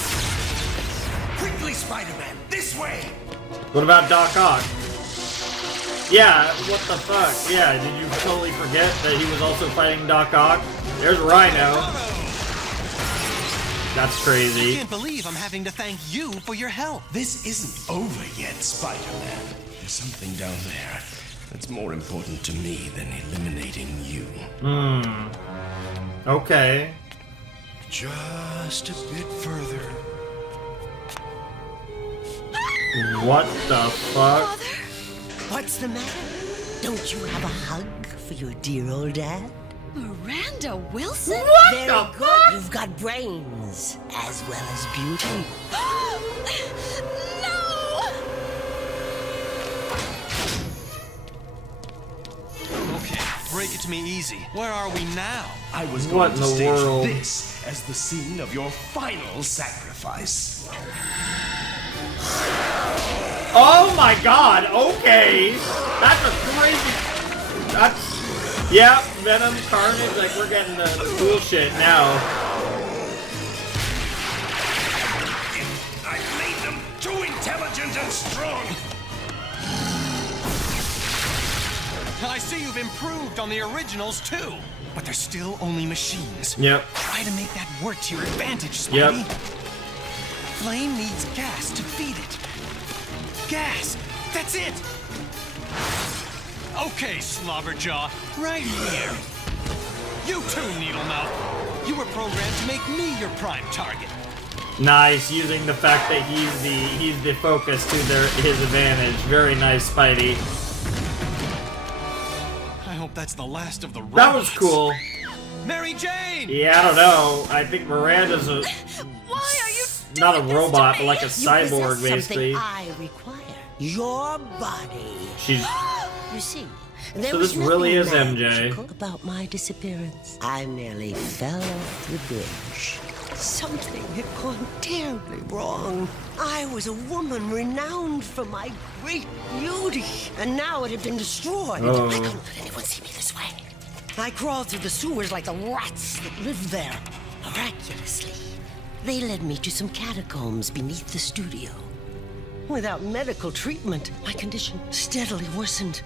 Quickly, Spider-Man, this way! What about Doc Ock? Yeah, what the fuck? Yeah, did you totally forget that he was also fighting Doc Ock? There's Rhino. That's crazy. I can't believe I'm having to thank you for your help. This isn't over yet, Spider-Man. There's something down there that's more important to me than eliminating you. Okay. Just a bit further. What the fuck? What's the matter? Don't you have a hug for your dear old dad? Miranda Wilson? What Very the good. fuck? You've got brains as well as beauty. No! Okay, break it to me easy. Where are we now? I was What going in to the stage world? this as the scene of your final sacrifice. Oh my god, okay. That's a crazy... That's... Yeah, Venom, Carnage, like, we're getting the cool shit now. I made them too intelligent and strong. I see you've improved on the originals too, but they're still only machines. Yep. Try to make that work to your advantage, Spidey. Yep. Flame needs gas to feed it. Gas! That's it! Okay, Slobberjaw, right here. You too, Needlemouth. You were programmed to make me your prime target. Nice, using the fact that he's the focus to his advantage. Very nice, Spidey. I hope that's the last of the robots. That was cool. Mary Jane! Yeah, I don't know. I think Miranda's a... Why are you not a doing this robot, to but like a You cyborg, possess basically. something I require. Your body. She's... You see, there So was this really is nothing MJ. magical about my disappearance. I nearly fell off the bridge. Something had gone terribly wrong. I was a woman renowned for my great beauty, and now it had been destroyed. Oh. I couldn't let anyone see me this way. I crawled through the sewers like the rats that lived there. Miraculously, they led me to some catacombs beneath the studio. Without medical treatment, my condition steadily worsened.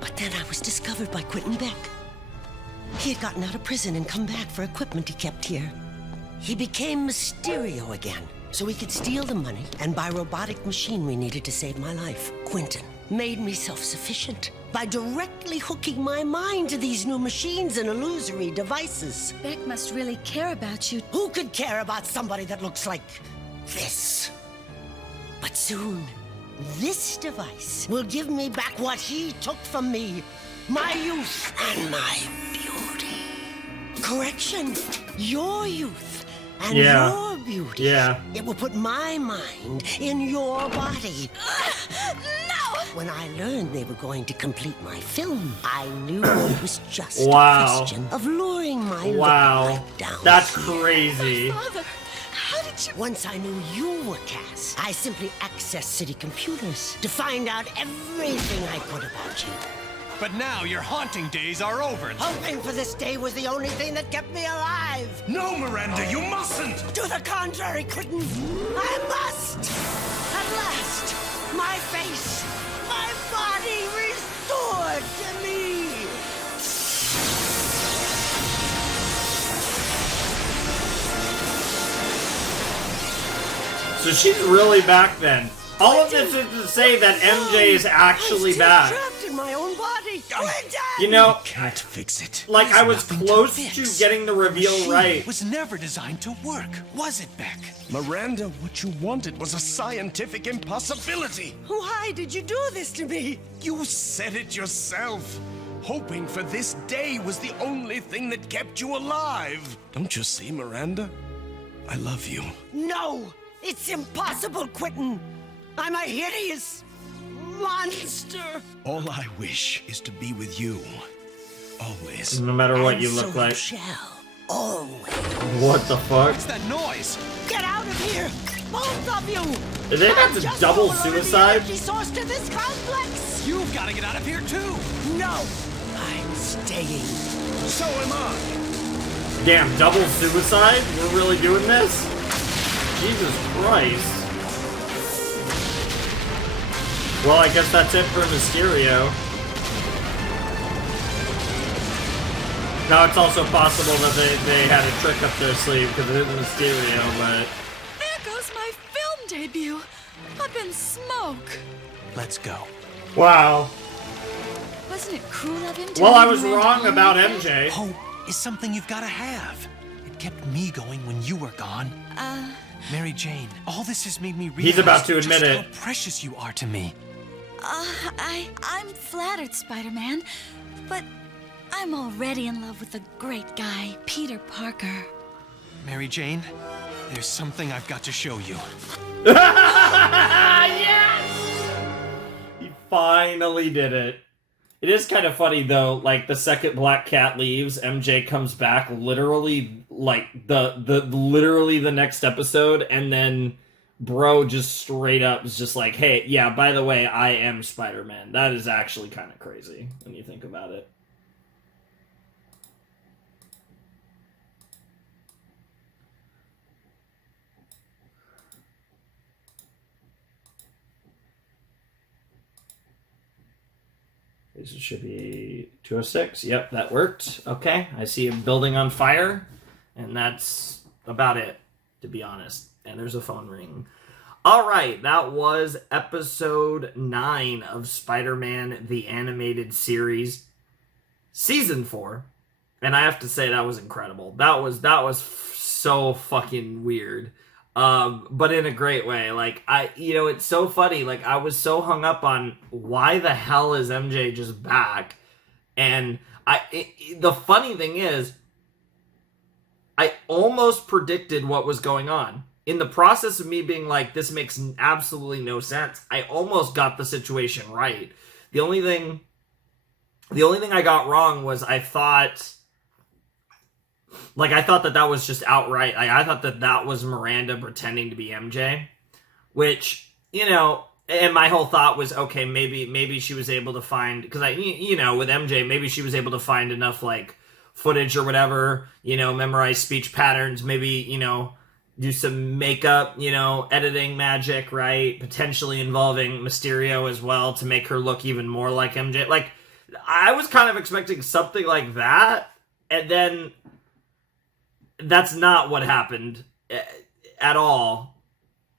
But then I was discovered by Quentin Beck. He had gotten out of prison and come back for equipment he kept here. He became Mysterio again, so he could steal the money and buy robotic machinery needed to save my life. Quentin made me self-sufficient by directly hooking my mind to these new machines and illusory devices. Beck must really care about you. Who could care about somebody that looks like this? But soon, this device will give me back what he took from me. My youth and my beauty. Correction, your youth and your beauty. Yeah. It will put my mind in your body. No! When I learned they were going to complete my film, I knew it was just Wow. a question of luring my Wow. look down. That's crazy. Father, how did you... Once I knew you were Cass, I simply accessed city computers to find out everything I could about you. But now your haunting days are over. Hoping for this day was the only thing that kept me alive. No, Miranda, you mustn't! To the contrary, Quentin, I must! At last, my face, my body restored to me! So she's really back then. All of this is to say that MJ is actually back. Trapped in my own body. Quentin! You know, Can't fix it. like I was Nothing to close fix. to getting the reveal Machine right. was never designed to work, was it, Beck? Miranda, what you wanted was a scientific impossibility. Why did you do this to me? You said it yourself. Hoping for this day was the only thing that kept you alive. Don't you see, Miranda? I love you. No! It's impossible, Quentin! I'm a hideous monster! All I wish is to be with you. Always. No matter what And you so look like. shall. Always. What the fuck? What's that noise? Get out of here! Both of you! Did they have to Just double overloaded the suicide? energy source to this complex! You've got to get out of here too. No! I'm staying. So am I. Damn, double suicide? We're really doing this? Jesus Christ. Well, I guess that's it for Mysterio. Now, it's also possible that they had a trick up their sleeve because it isn't Mysterio, but... There goes my film debut. Up in smoke. Let's go. Wow. Wasn't it cruel of him to... Well, I was wrong about MJ. Hope is something you've got to have. It kept me going when you were gone. Mary Jane, all this has made me realize He's about to admit just it. how precious you are to me. I'm flattered, Spider-Man, but I'm already in love with the great guy, Peter Parker. Mary Jane, there's something I've got to show you. Yes! He finally did it. It is kind of funny though, like the second Black Cat leaves, MJ comes back literally like literally the next episode, and then Bro just straight up is just like, hey, yeah, by the way, I am Spider-Man. That is actually kind of crazy when you think about it. This should be 206. Yep, that worked. Okay, I see a building on fire, and that's about it, to be honest. And there's a phone ring. All right, that was episode 9 of Spider-Man the Animated Series, Season 4. And I have to say, that was incredible. That was so fucking weird. But in a great way. Like, it's so funny. Like, I was so hung up on why the hell is MJ just back? And the funny thing is, I almost predicted what was going on. In the process of me being like, this makes absolutely no sense, I almost got the situation right. The only thing I got wrong was I thought that was just outright. I thought that was Miranda pretending to be MJ, which, and my whole thought was, okay, maybe she was able to find, because with MJ, maybe she was able to find enough, like, footage or whatever, memorize speech patterns, maybe, do some makeup, editing magic, right? Potentially involving Mysterio as well to make her look even more like MJ. Like, I was kind of expecting something like that, and then that's not what happened at all,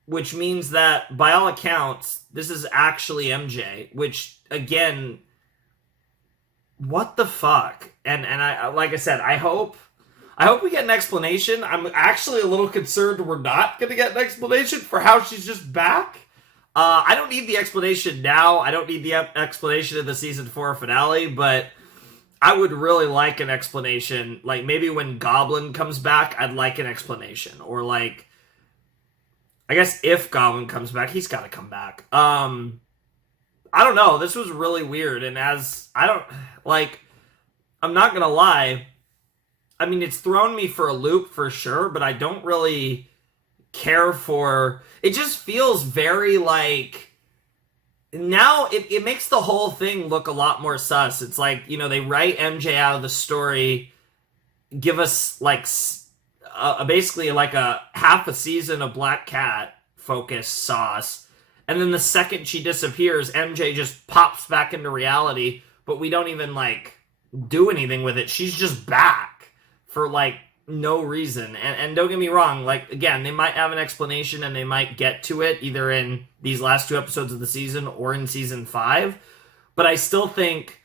which means that, by all accounts, this is actually MJ, which, again, what the fuck? And I, like I said, I hope we get an explanation. I'm actually a little concerned we're not going to get an explanation for how she's just back. I don't need the explanation now. I don't need the explanation of the season 4 finale, but I would really like an explanation. Like, maybe when Goblin comes back, I'd like an explanation. Or, like, I guess if Goblin comes back, he's got to come back. I don't know. This was really weird. And I'm not going to lie. I mean, it's thrown me for a loop for sure, but I don't really care for... It just feels very, like... Now, it makes the whole thing look a lot more sus. It's like, they write MJ out of the story, give us, like, basically, like, a half a season of Black Cat focus sauce, and then the second she disappears, MJ just pops back into reality, but we don't even, like, do anything with it. She's just back for, like, no reason. And don't get me wrong, like, again, they might have an explanation and they might get to it either in these last 2 episodes of the season or in season 5, but I still think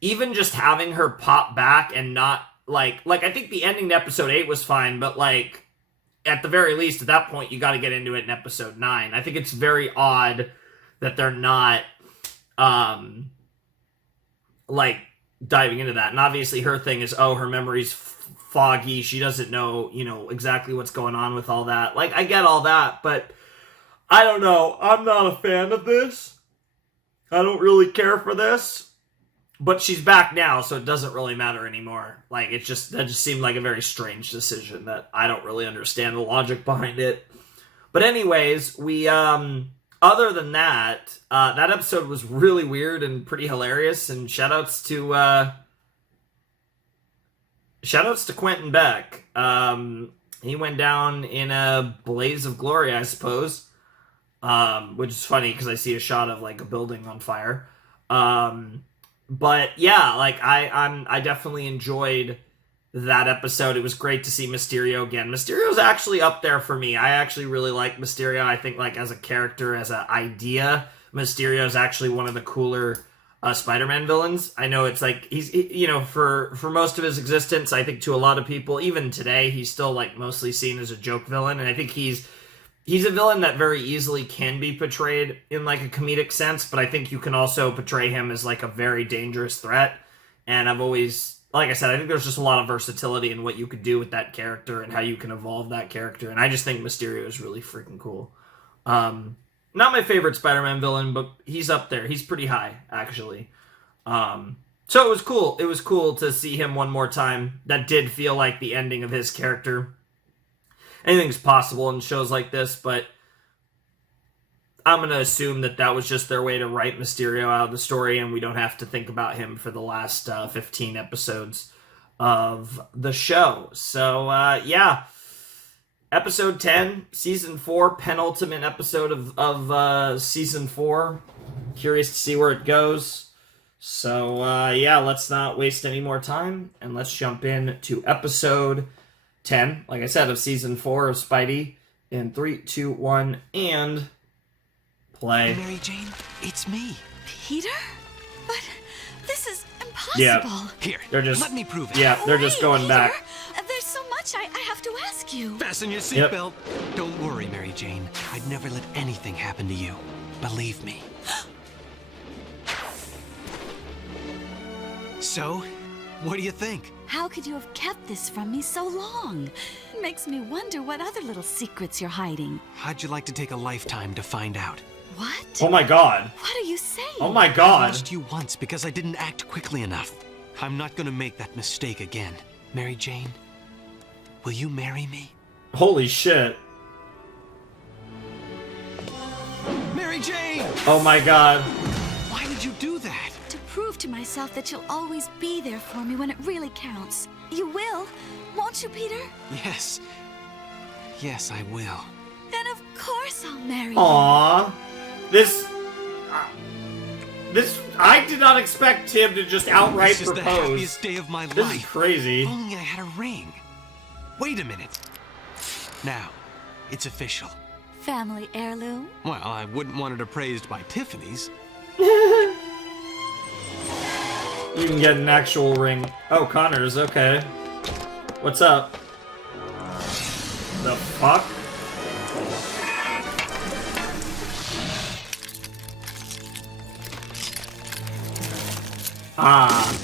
even just having her pop back and not, like I think the ending to episode 8 was fine, but, like, at the very least, at that point, you got to get into it in episode 9. I think it's very odd that they're not, like, diving into that. And obviously her thing is, her memory's foggy, she doesn't know, exactly what's going on with all that. Like, I get all that, but I don't know. I'm not a fan of this. I don't really care for this. But she's back now, so it doesn't really matter anymore. Like, that just seemed like a very strange decision that I don't really understand the logic behind it. But anyways, we, other than that, that episode was really weird and pretty hilarious, and shoutouts to Quentin Beck. He went down in a blaze of glory, I suppose. which is funny because I see a shot of like a building on fire. But yeah, like I definitely enjoyed that episode. It was great to see Mysterio again. Mysterio's actually up there for me. I actually really like Mysterio. I think like as a character, as an idea, Mysterio is actually one of the cooler Spider-Man villains. I know it's like he's for most of his existence, I think to a lot of people, even today, he's still like mostly seen as a joke villain, and I think he's a villain that very easily can be portrayed in like a comedic sense, but I think you can also portray him as like a very dangerous threat. And I've always, like I said, I think there's just a lot of versatility in what you could do with that character and how you can evolve that character. And I just think Mysterio is really freaking cool. Not my favorite Spider-Man villain, but he's up there. He's pretty high, actually. So it was cool. It was cool to see him one more time. That did feel like the ending of his character. Anything's possible in shows like this, but I'm going to assume that that was just their way to write Mysterio out of the story, and we don't have to think about him for the last 15 episodes of the show. So, yeah. Episode 10, Season 4, penultimate episode of Season 4. Curious to see where it goes. So, yeah, let's not waste any more time, and let's jump in to Episode 10, like I said, of Season 4 of Spidey. In 3, 2, 1, and play. Mary Jane, it's me. Peter? But this is impossible. Yeah. Here, they're just, let me prove it. Yeah, they're just going Peter, back. There's so much I have to ask you. Fasten your seatbelt. Don't worry, Mary Jane. I'd never let anything happen to you. Believe me. So, what do you think? How could you have kept this from me so long? It makes me wonder what other little secrets you're hiding. How'd you like to take a lifetime to find out? What? Oh my god. What are you saying? Oh my I god. lost you once because I didn't act quickly enough. I'm not gonna make that mistake again. Mary Jane, will you marry me? Holy shit. Mary Jane! Oh my god. Why would you do that? To prove to myself that you'll always be there for me when it really counts. You will, won't you, Peter? Yes. Yes, I will. Then of course I'll marry you. Aww. This, I did not expect him to just outright This is propose. the happiest day of my This life. is crazy. If only I had a ring. Wait a minute. Now, it's official. Family heirloom? Well, I wouldn't want it appraised by Tiffany's. You can get an actual ring. Oh, Connors, okay. What's up? The fuck? Ah.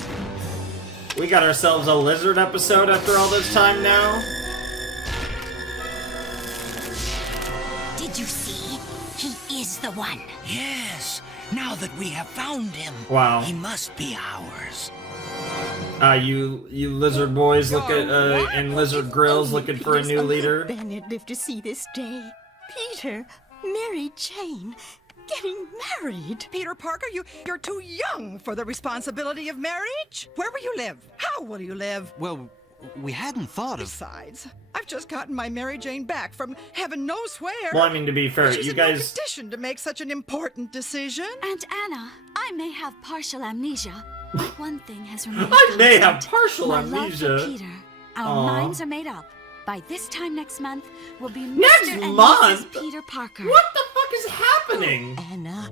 We got ourselves a lizard episode after all this time now? Did you see? He is the one. Yes. Now that we have found him, Wow. he must be ours. You lizard boys look at, and lizard grills looking for a new leader. Bennett lived to see this day. Peter, Mary Jane, getting married. Peter Parker, you're too young for the responsibility of marriage. Where will you live? How will you live? Well, we hadn't thought of... Besides, I've just gotten my Mary Jane back from heaven knows where. Well, I mean, to be fair, She's you in no guys... condition to make such an important decision. And Anna, I may have partial amnesia, but one thing has remained I may have constant. partial My amnesia. love for Peter. Our Aw. minds are made up. By this time next month, we'll be Next Mr. and month? Mrs. Peter Parker. What the fuck is happening? Anna,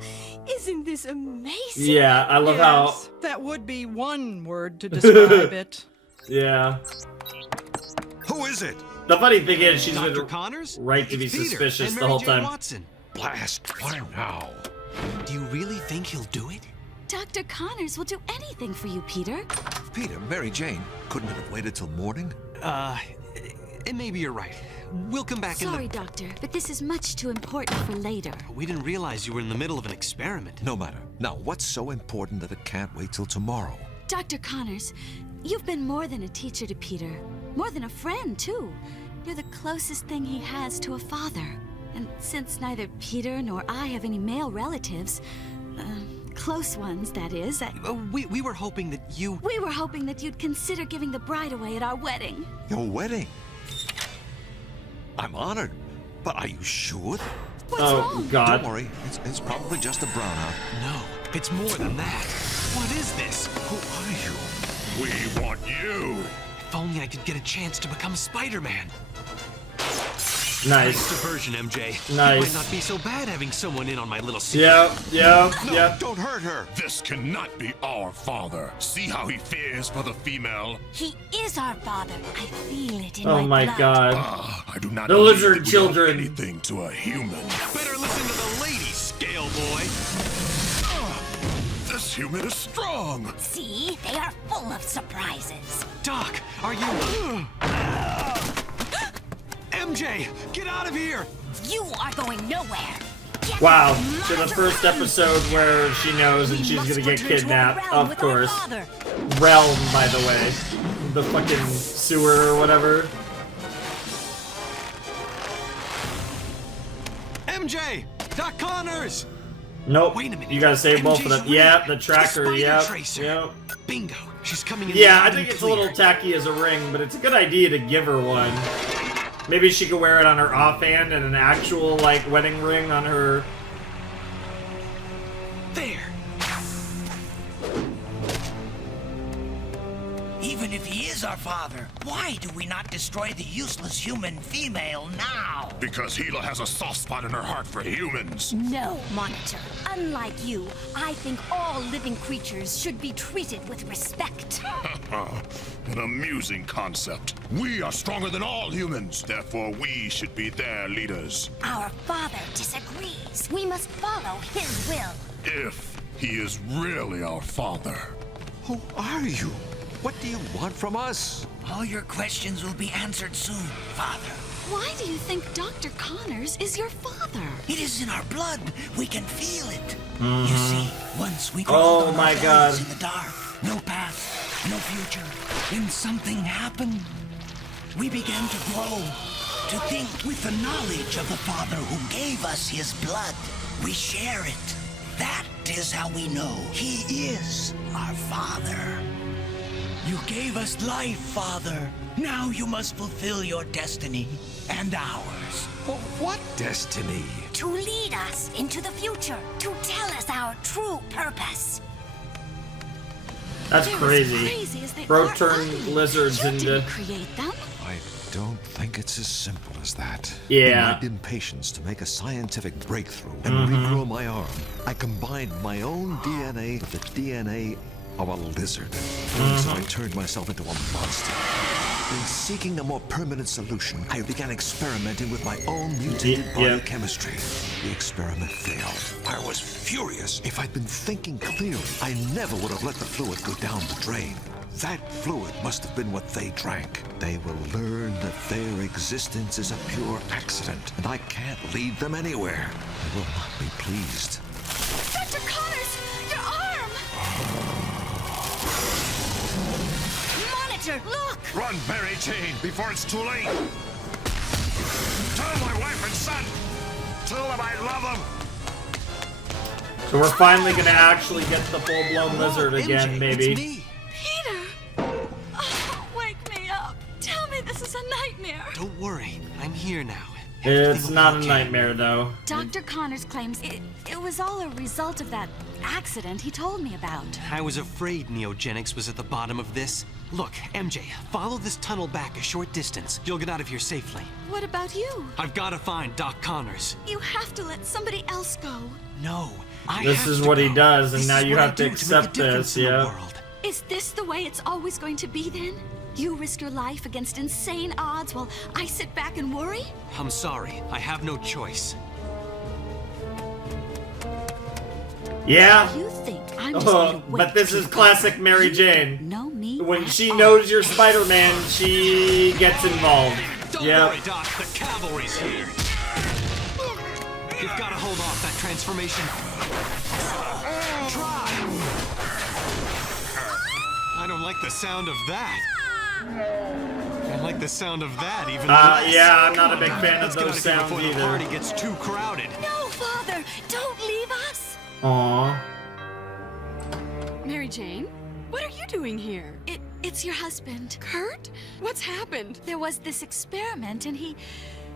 isn't this amazing? Yeah, I love Yes, that would be one word to describe it. Yeah. Who is it? The funny thing is, she's Dr. been Connors? right to be It's Peter suspicious and the Mary whole Jane time. Watson. Blast. Why now? Do you really think he'll do it? Dr. Connors will do anything for you, Peter. Peter, Mary Jane, couldn't it have waited till morning? Maybe you're right. We'll come back Sorry, Doctor, but this is much too important for later. We didn't realize you were in the middle of an experiment. No matter. Now, what's so important that it can't wait till tomorrow? Dr. Connors, you've been more than a teacher to Peter. More than a friend, too. You're the closest thing he has to a father. And since neither Peter nor I have any male relatives, close ones, that is, we were hoping that you... We were hoping that you'd consider giving the bride away at our wedding. Your wedding? I'm honored, but are you sure? What's Oh, wrong? God. Don't worry, it's probably just a brownout. No, it's more than that. What is this? Who are you? We want you. If only I could get a chance to become Spider-Man. Nice. Nice diversion, MJ. Nice. It might not be so bad having someone in on my little secret. Yep. Don't hurt her. This cannot be our father. See how he fears for the female? He is our father. I feel it in Oh my blood. God. I do not The believe lizard that we children. owe anything to a human. Better listen to the lady, scale boy. This human is strong. See? They are full of surprises. Doc, are you... MJ, get out of here! You are going nowhere. Get Wow. out, So the monitor. first episode where she knows and she's gonna get return to our kidnapped, realm of with our course. father. Realm, by the way. The fucking sewer or whatever. MJ! Doc Connors! Nope. Wait a minute. You gotta save both of them. MJ's ring. Yeah, the tracker, Spider yep. Tracer. Yep. Bingo. She's coming in. Yeah, I loud think and it's a little clear. tacky as a ring, but it's a good idea to give her one. Maybe she could wear it on her offhand and an actual, like, wedding ring on her. There. Even if he is our father, why do we not destroy the useless human female now? Because Gila has a soft spot in her heart for humans. No, Monitor. Unlike you, I think all living creatures should be treated with respect. An amusing concept. We are stronger than all humans. Therefore, we should be their leaders. Our father disagrees. We must follow his will. If he is really our father. Who are you? What do you want from us? All your questions will be answered soon, Father. Why do you think Dr. Connors is your father? It is in our blood. We can feel it. Mhm. You see, once we Oh crawled on my our God. bellies in the dark, no path, no future. Then something happened. We began to grow, to think with the knowledge of the Father who gave us his blood. We share it. That is how we know he is our Father. You gave us life, Father. Now you must fulfill your destiny and ours. What destiny? To lead us into the future. To tell us our true purpose. That's They're crazy. as crazy as they Bro are turned ugly. lizards You into. didn't create them. I don't think it's as simple as that. Yeah. In my impatience to make a scientific breakthrough and Mhm. regrow my arm, I combined my own DNA with the DNA of a lizard. So I turned myself into a monster. In seeking a more permanent solution, I began experimenting with my own mutated biochemistry. The experiment failed. I was furious. If I'd been thinking clearly, I never would have let the fluid go down the drain. That fluid must have been what they drank. They will learn that their existence is a pure accident, and I can't lead them anywhere. They will not be pleased. Dr. Connors, your arm! Monitor, look! Run, Mary Jane, before it's too late. Tell my wife and son. Tell them I love them. So we're finally gonna actually get the full-blown lizard again, maybe. Peter! Oh, wake me up. Tell me this is a nightmare. Don't worry, I'm here now. It's not a nightmare, though. Dr. Connors claims it was all a result of that accident he told me about. I was afraid neogenics was at the bottom of this. Look, MJ, follow this tunnel back a short distance. You'll get out of here safely. What about you? I've got to find Doc Connors. You have to let somebody else go. No, I This have is to what he go. does, and This now is you what I have to do make a accept difference this, in the yeah. world. Is this the way it's always going to be then? You risk your life against insane odds while I sit back and worry? I'm sorry, I have no choice. Yeah. You think I'm just going to wait But this is classic Mary Jane. know me When she knows you're Spider-Man, she gets involved. Don't Yeah. worry, Doc, the cavalry's here. You've got to hold off that transformation. Try! I don't like the sound of that. I like the sound of that even less. Yeah, I'm not a big fan of Let's get those out of here sounds before the either. party gets too crowded. No, Father! Don't leave us! Aww. Mary Jane? What are you doing here? It's your husband. Kurt? What's happened? There was this experiment and he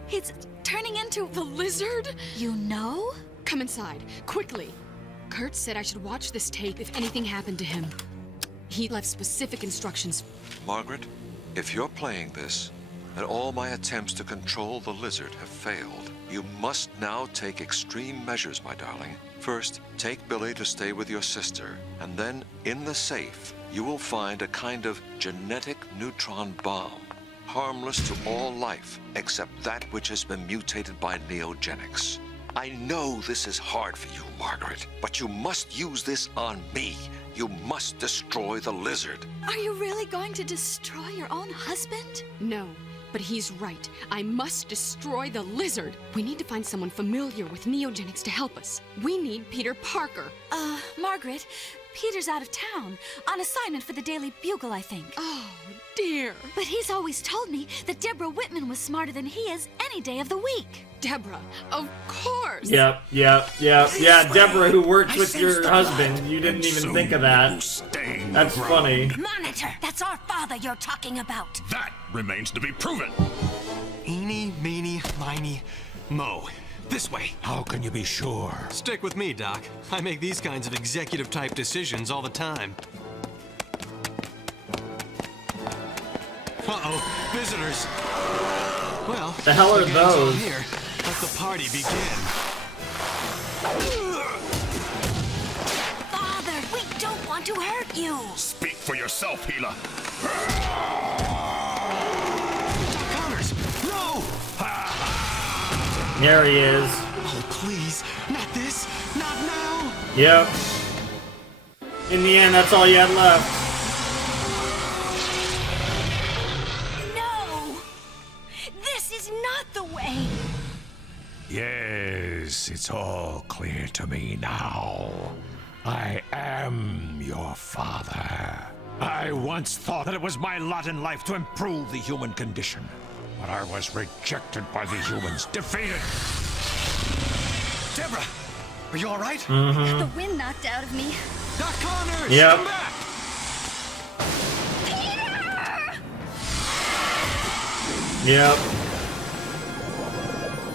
He's turning into... The lizard? You know? Come inside, quickly. Kurt said I should watch this tape if anything happened to him. He left specific instructions. Margaret, if you're playing this, and all my attempts to control the lizard have failed, you must now take extreme measures, my darling. First, take Billy to stay with your sister, and then, in the safe, you will find a kind of genetic neutron bomb, harmless to all life, except that which has been mutated by neogenics. I know this is hard for you, Margaret, but you must use this on me. You must destroy the lizard. Are you really going to destroy your own husband? No, but he's right. I must destroy the lizard. We need to find someone familiar with neogenics to help us. We need Peter Parker. Margaret, Peter's out of town, on assignment for the Daily Bugle, I think. Oh, dear. But he's always told me that Deborah Whitman was smarter than he is any day of the week. Deborah, of course. Yep. Yeah, Deborah, who works with your husband. You didn't even think of that. That's funny. Monitor, that's our father you're talking about. That remains to be proven. Eeny, meeny, miny, mo. This way. How can you be sure? Stick with me, Doc. I make these kinds of executive-type decisions all the time. Uh-oh, visitors. Well, the hell are those? Here. Let the party begin. Father, we don't want to hurt you. Speak for yourself, Gila. Connors, no! There he is. Oh, please, not this, not now. Yep. In the end, that's all you had left. No! This is not the way. Yes, it's all clear to me now. I am your father. I once thought that it was my lot in life to improve the human condition, but I was rejected by the humans, defeated. Deborah, are you all right? Mm-hmm. The wind knocked out of me. Doc Connors, yep. Come back! Yep.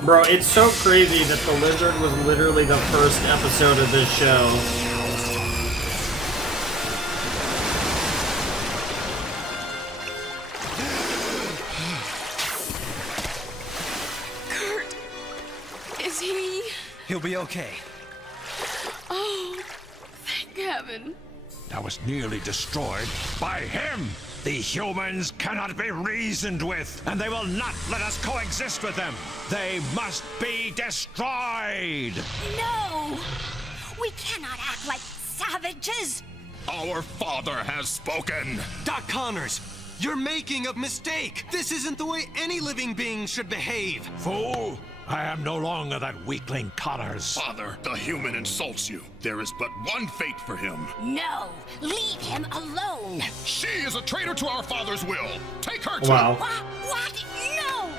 Bro, it's so crazy that the lizard was literally the first episode of this show. Kurt, is he... He'll be okay. Oh, thank heaven. I was nearly destroyed by him. The humans cannot be reasoned with, and they will not let us coexist with them. They must be destroyed. No! We cannot act like savages. Our father has spoken. Doc Connors, you're making a mistake. This isn't the way any living being should behave. Fool! I am no longer that weakling Connors. Father, the human insults you. There is but one fate for him. No! Leave him alone! She is a traitor to our father's will. Take her too. Wow. What? No!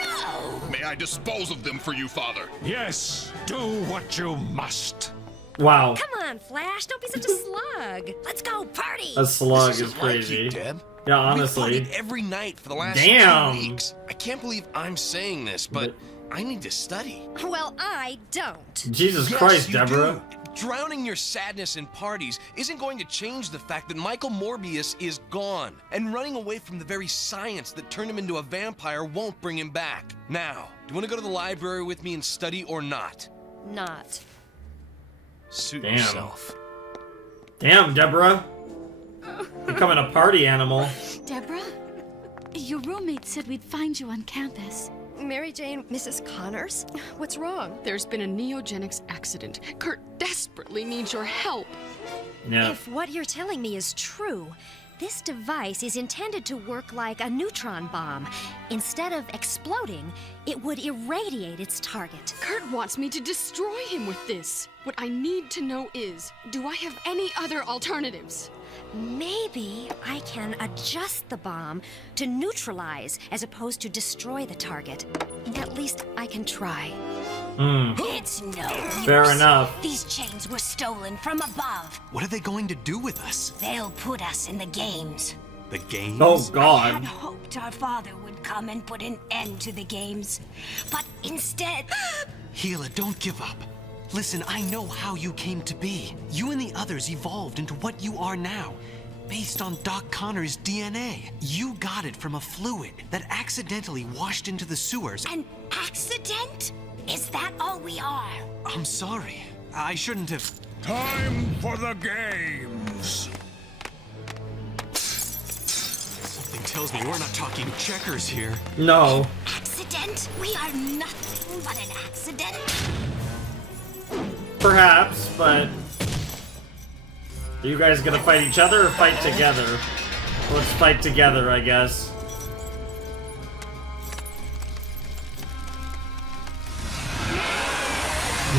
No! May I dispose of them for you, Father? Yes, do what you must. Wow. Come on, Flash, don't be such a slug. Let's go party! A slug This is isn't like crazy. you, Deb. Yeah, honestly. We've partied every night for the last Damn. 2 weeks. I can't believe I'm saying this, but I need to study. Well, I don't. Jesus Yes, Christ, you Deborah. do. Drowning your sadness in parties isn't going to change the fact that Michael Morbius is gone, and running away from the very science that turned him into a vampire won't bring him back. Now, do you want to go to the library with me and study or not? Not. Suit Damn. yourself. Damn, Deborah. Becoming a party animal. Deborah, your roommate said we'd find you on campus. Mary Jane, Mrs. Connors? What's wrong? There's been a neogenics accident. Kurt desperately needs your help. Yeah. If what you're telling me is true, this device is intended to work like a neutron bomb. Instead of exploding, it would irradiate its target. Kurt wants me to destroy him with this. What I need to know is, do I have any other alternatives? Maybe I can adjust the bomb to neutralize as opposed to destroy the target. At least I can try. It's no use. Fair enough. These chains were stolen from above. What are they going to do with us? They'll put us in the games. The games? Oh, I God. had hoped our father would come and put an end to the games, but instead... Gila, don't give up. Listen, I know how you came to be. You and the others evolved into what you are now, based on Doc Connor's DNA. You got it from a fluid that accidentally washed into the sewers. An accident? Is that all we are? I'm sorry. I shouldn't have... Time for the games! Something tells me we're not talking checkers here. No. Accident? We are nothing but an accident? Perhaps, but... Are you guys gonna fight each other or fight together? Let's fight together, I guess.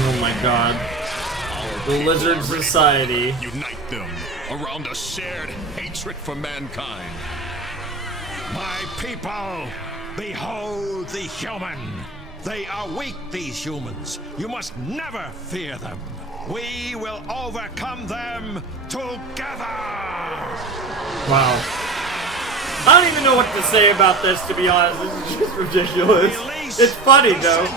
Oh my god. The Lizard Society. Unite them around a shared hatred for mankind. My people, behold the human. They are weak, these humans. You must never fear them. We will overcome them together! Wow. I don't even know what to say about this, to be honest. This is just ridiculous. It's funny, though.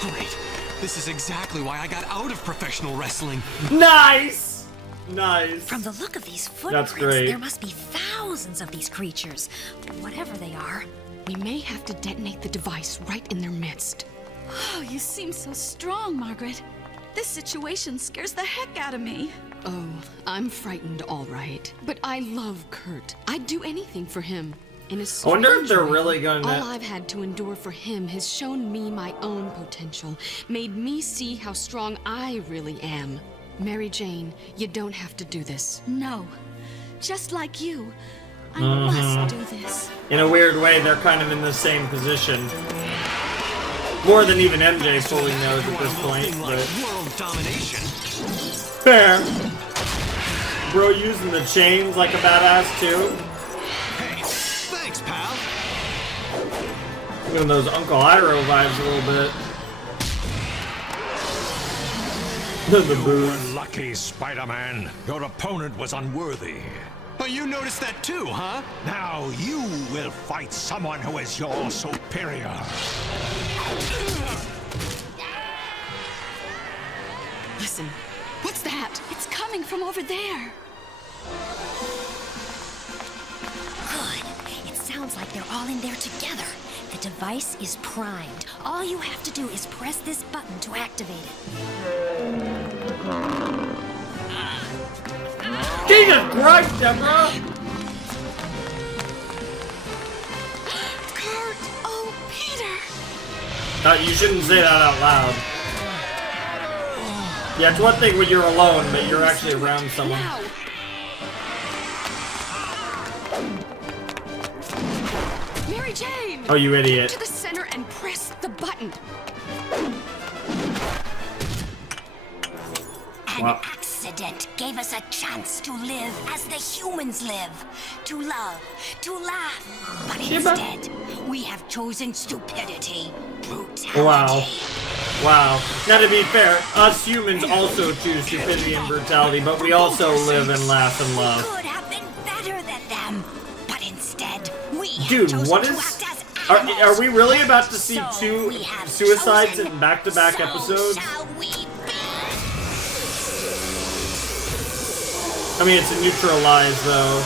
Great. This is exactly why I got out of professional wrestling. Nice! Nice. From the look of these That's footprints, great. there must be thousands of these creatures, whatever they are. We may have to detonate the device right in their midst. Oh, you seem so strong, Margaret. This situation scares the heck out of me. Oh, I'm frightened, all right. But I love Kurt. I'd do anything for him. In a I wonder if strange they're way, really going to... All I've had to endure for him has shown me my own potential, made me see how strong I really am. Mary Jane, you don't have to do this. No. Just like you, I Mhm. must do this. In a weird way, they're kind of in the same position. More than even MJ fully knows at this point, but... World domination. Fair. Bro using the chains like a badass, too. Hey, thanks, pal. Giving those Uncle Iroh vibes a little bit. The You booze. were lucky, Spider-Man. Your opponent was unworthy. Oh, you noticed that too, huh? Now you will fight someone who is your superior. Listen, what's that? It's coming from over there. Good. It sounds like they're all in there together. The device is primed. All you have to do is press this button to activate it. Jesus Christ, Deborah! Kurt! Oh, Peter! You shouldn't say that out loud. Yeah, it's one thing when you're alone, but you're actually around someone. Now! Mary Jane! Oh, you idiot. To the center and press the button. An Wow. accident gave us a chance to live as the humans live. To love, to laugh. But instead, we have chosen stupidity, brutality. Wow. Wow. Now, to be fair, us humans also choose stupidity and brutality, but we also live and laugh and love. Could have been better than them, but instead, we have Dude, chosen what to is... act as Are we really about to see So two we have suicides chosen. in back-to-back So episodes? shall we I mean, it's a neutralized, though.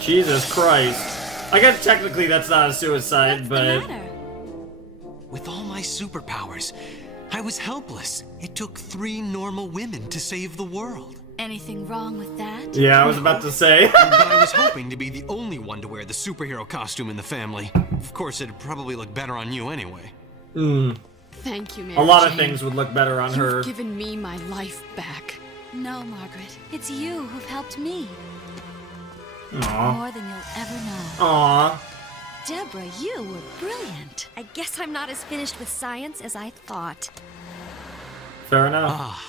Jesus Christ. I guess technically that's not a suicide, but... With all my superpowers, I was helpless. It took 3 normal women to save the world. Anything wrong with that? Yeah, I was about to say. But I was hoping to be the only one to wear the superhero costume in the family. Of course, it'd probably look better on you anyway. Thank you, Mary A lot of Jane. things would look better on her. You've given me my life back. No, Margaret. It's you who've helped me. Aw. More than you'll ever know. Aw. Deborah, you were brilliant. I guess I'm not as finished with science as I thought. Fair enough. Ah,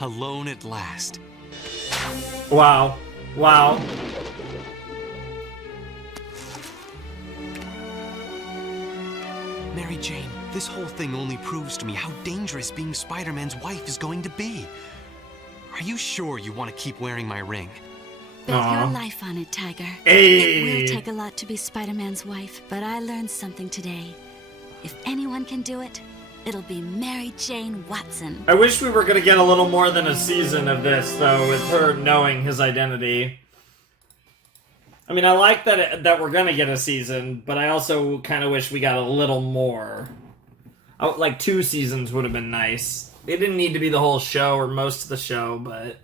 alone at last. Wow. Wow. Mary Jane, this whole thing only proves to me how dangerous being Spider-Man's wife is going to be. Are you sure you want to keep wearing my ring? Bet your life on it, Tiger. Hey. It will take a lot to be Spider-Man's wife, but I learned something today. If anyone can do it, it'll be Mary Jane Watson. I wish we were going to get a little more than a season of this, though, with her knowing his identity. I mean, I like that we're going to get a season, but I also kind of wish we got a little more. Like 2 seasons would have been nice. It didn't need to be the whole show or most of the show, but...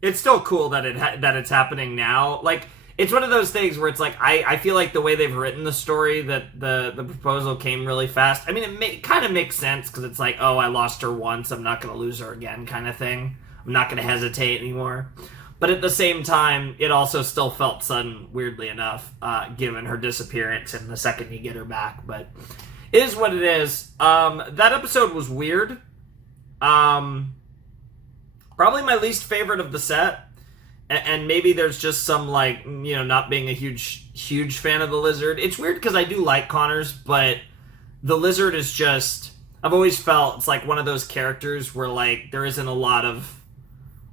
It's still cool that it's happening now. Like, it's one of those things where it's like, I feel like the way they've written the story, that the proposal came really fast. I mean, it kind of makes sense, because it's like, oh, I lost her once, I'm not going to lose her again kind of thing. I'm not going to hesitate anymore. But at the same time, it also still felt sudden, weirdly enough, given her disappearance and the second you get her back. But it is what it is. That episode was weird. Probably my least favorite of the set. And maybe there's just some, like, you know, not being a huge fan of the Lizard. It's weird because I do like Connors, but the Lizard is just... I've always felt it's like one of those characters where, like, there isn't a lot of...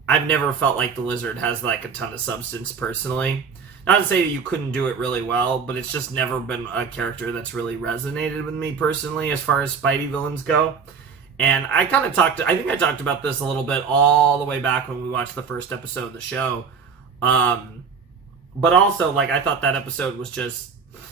I've never felt like the Lizard has, like, a ton of substance, personally. Not to say that you couldn't do it really well, but it's just never been a character that's really resonated with me, personally, as far as Spidey villains go. And I kind of I think I talked about this a little bit all the way back when we watched the first episode of the show. But also, like, I thought that episode was just...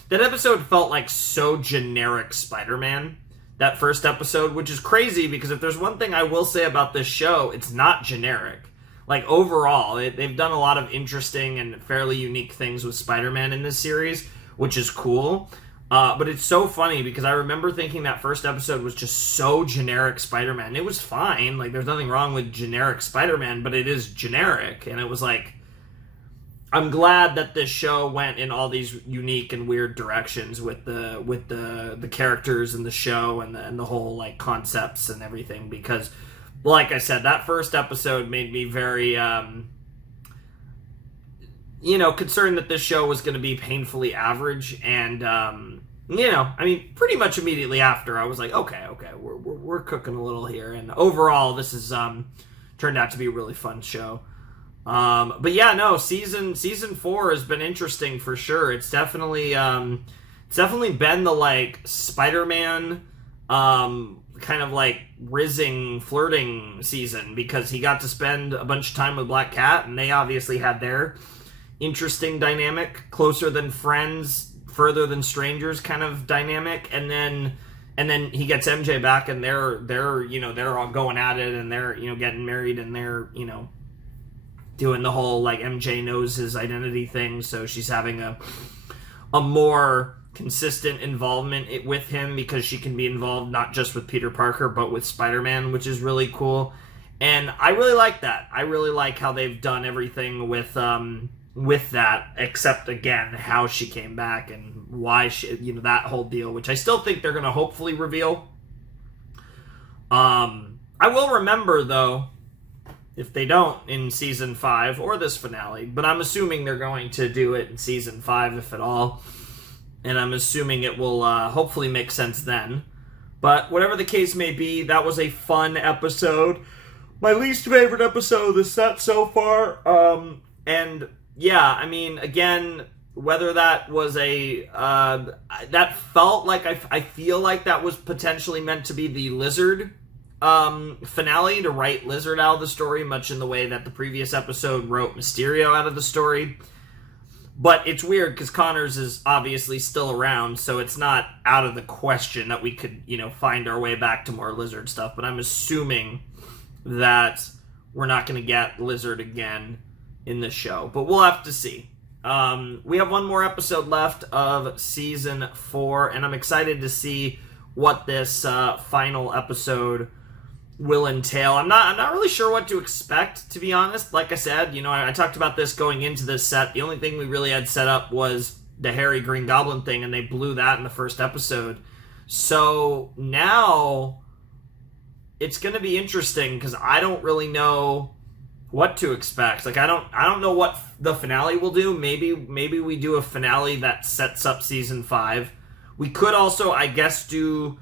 That episode felt like so generic Spider-Man. That first episode, which is crazy, because if there's one thing I will say about this show, it's not generic. Like, overall, they've done a lot of interesting and fairly unique things with Spider-Man in this series, which is cool. But it's so funny, because I remember thinking that first episode was just so generic Spider-Man. It was fine, like, there's nothing wrong with generic Spider-Man, but it is generic, and it was like... I'm glad that this show went in all these unique and weird directions with the characters in the show and the whole, like, concepts and everything, because... Like I said, that first episode made me very, concerned that this show was going to be painfully average. And, pretty much immediately after, I was like, okay, we're cooking a little here. And overall, this has turned out to be a really fun show. But yeah, no, season 4 has been interesting for sure. It's definitely been the, like, Spider-Man, kind of like rizzing flirting season, because he got to spend a bunch of time with Black Cat, and they obviously had their interesting dynamic, closer than friends, further than strangers kind of dynamic, and then he gets MJ back, and they're all going at it, and they're getting married, and they're doing the whole, like, MJ knows his identity thing, so she's having a more consistent involvement with him, because she can be involved not just with Peter Parker but with Spider-Man, which is really cool. And I really like that. I really like how they've done everything with that, except again how she came back and why she, that whole deal, which I still think they're going to hopefully reveal. I will remember, though, if they don't in season 5 or this finale, but I'm assuming they're going to do it in season 5, if at all. And I'm assuming it will hopefully make sense then. But whatever the case may be, that was a fun episode. My least favorite episode of the set so far. And yeah, I mean, again, whether that was that felt like, I feel like that was potentially meant to be the Lizard finale, to write Lizard out of the story, much in the way that the previous episode wrote Mysterio out of the story. But it's weird, because Connors is obviously still around, so it's not out of the question that we could, find our way back to more Lizard stuff. But I'm assuming that we're not going to get Lizard again in this show. But we'll have to see. We have one more episode left of Season 4, and I'm excited to see what this final episode will entail. I'm not really sure what to expect, to be honest. Like I said, I talked about this going into this set. The only thing we really had set up was the hairy Green Goblin thing, and they blew that in the first episode. So now it's going to be interesting, because I don't really know what to expect. Like, I don't know what the finale will do. Maybe we do a finale that sets up season 5. We could also, I guess, do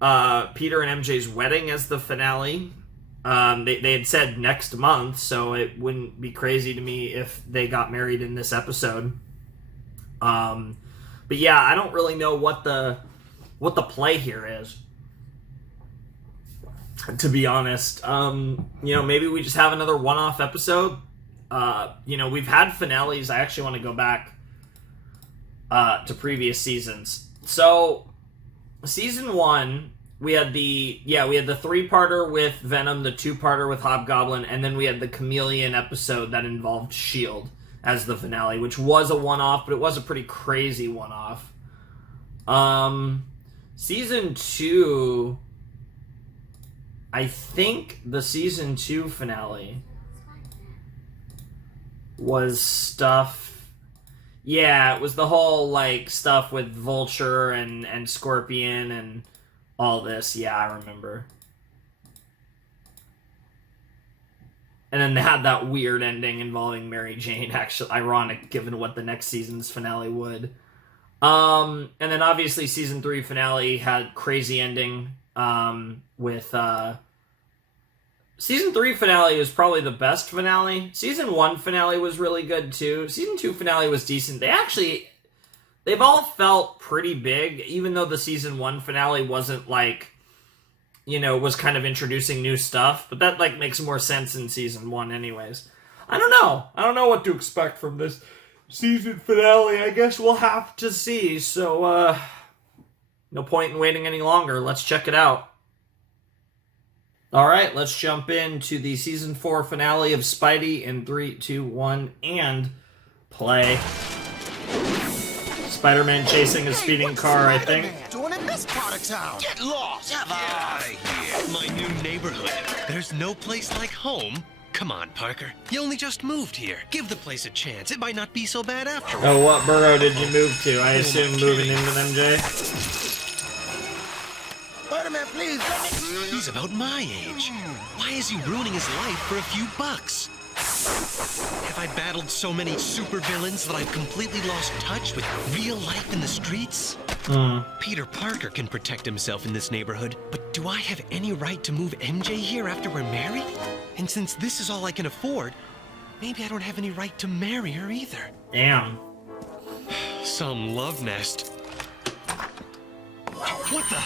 Peter and MJ's wedding as the finale. They had said next month, so it wouldn't be crazy to me if they got married in this episode. But yeah, I don't really know what the play here is, to be honest. Maybe we just have another one-off episode. We've had finales. I actually want to go back to previous seasons. So, season 1, we had the 3-parter with Venom, the 2-parter with Hobgoblin, and then we had the Chameleon episode that involved S.H.I.E.L.D. as the finale, which was a one-off, but it was a pretty crazy one-off. Season 2, I think the season 2 finale was stuff... Yeah, it was the whole, stuff with Vulture and Scorpion and all this. Yeah, I remember. And then they had that weird ending involving Mary Jane, actually ironic given what the next season's finale would. And then obviously season 3 finale had crazy ending with season 3 finale was probably the best finale. Season 1 finale was really good too. Season 2 finale was decent. They've all felt pretty big, even though the season 1 finale wasn't was kind of introducing new stuff, but that makes more sense in season 1 anyways. I don't know what to expect from this season finale. I guess we'll have to see. So no point in waiting any longer. Let's check it out. All right, let's jump into the season 4 finale of Spidey in 3, 2, 1, and play. Spider-Man chasing a speeding car, I think. Doing in this part of town. Get lost. Get out of here. My new neighborhood. There's no place like home. Come on, Parker. You only just moved here. Give the place a chance. It might not be so bad after all. Oh, what borough did you move to? I assume moving into MJ. Spider-Man, please, let me... He's about my age. Why is he ruining his life for a few bucks? Have I battled so many supervillains that I've completely lost touch with real life in the streets? Peter Parker can protect himself in this neighborhood, but do I have any right to move MJ here after we're married? And since this is all I can afford, maybe I don't have any right to marry her either. Damn. Some love nest. What the?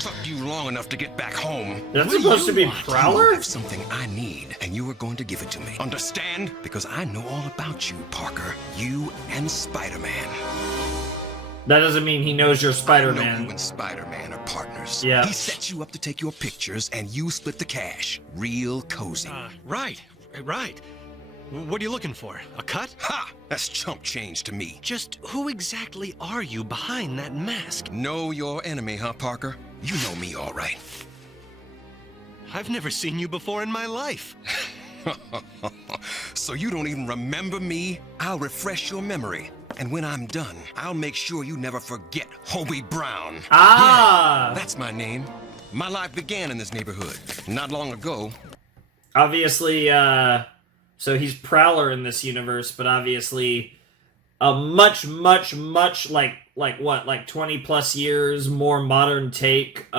Took you long enough to get back home. That's supposed to be Prowler? You have something I need, and you are going to give it to me. Understand? Because I know all about you, Parker. You and Spider-Man. That doesn't mean he knows you're Spider-Man. I know you and Spider-Man are partners. Yeah. He set you up to take your pictures, and you split the cash. Real cozy. Right. What are you looking for? A cut? Ha! That's chump change to me. Just who exactly are you behind that mask? Know your enemy, huh, Parker? You know me all right. I've never seen you before in my life. So you don't even remember me? I'll refresh your memory. And when I'm done, I'll make sure you never forget Hobie Brown. Ah! Yeah, that's my name. My life began in this neighborhood not long ago. Obviously, so he's Prowler in this universe, but obviously a much 20 plus years more modern take.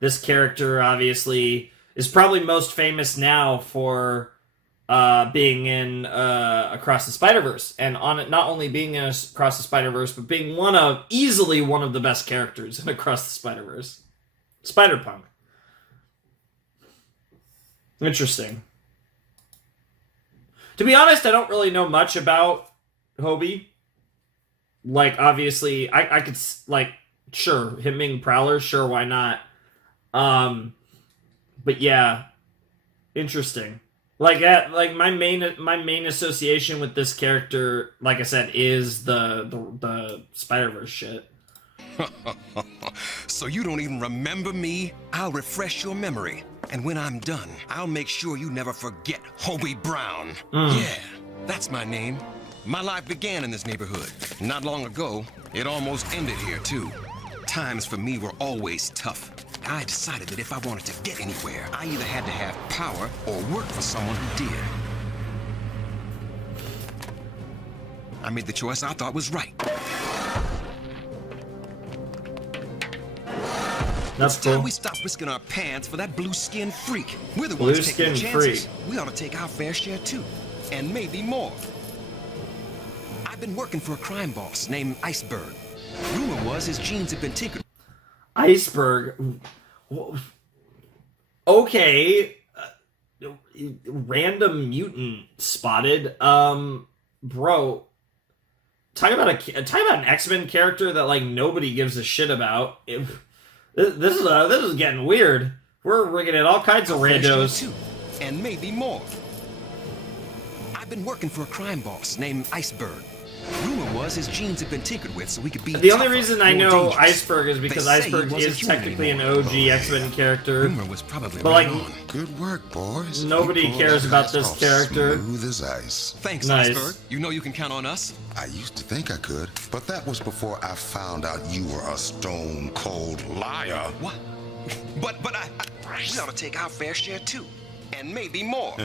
This character obviously is probably most famous now for being in Across the Spider-Verse, and on it not only being in Across the Spider-Verse, but being easily one of the best characters in Across the Spider-Verse. Spider-Punk. Interesting. To be honest, I don't really know much about Hobie. Obviously, I could, sure, him being Prowler, sure, why not? But yeah, interesting. My main association with this character, like I said, is the Spider-Verse shit. So you don't even remember me? I'll refresh your memory. And when I'm done, I'll make sure you never forget Hobie Brown. Yeah, that's my name. My life began in this neighborhood. Not long ago, it almost ended here, too. Times for me were always tough. I decided that if I wanted to get anywhere, I either had to have power or work for someone who did. I made the choice I thought was right. That's it's time cool. we stop risking our pants for that blue-skinned freak. We're the Blue ones taking the skin chances. freak. We ought to take our fair share too, and maybe more. I've been working for a crime boss named Iceberg. Rumor was his genes had been tinkered. Iceberg. Okay. Random mutant spotted. Bro. Talk about an X-Men character that like nobody gives a shit about. This is getting weird. We're rigging in all kinds of randos. Too, and maybe more. I've been working for a crime boss named Iceberg. Rumor was his genes had been tinkered with so we could be The only tougher, reason I more know dangerous. Iceberg is because They say he Iceberg wasn't is human technically an anymore. OG X-Men character. Rumor was probably but right like, on. Good work, boys. Nobody You pulled cares that about ice this off character. Smooth as ice. Thanks, Nice. Iceberg. You know you can count on us. I used to think I could, but that was before I found out you were a stone-cold liar. What? But we ought to take our fair share too, and maybe more.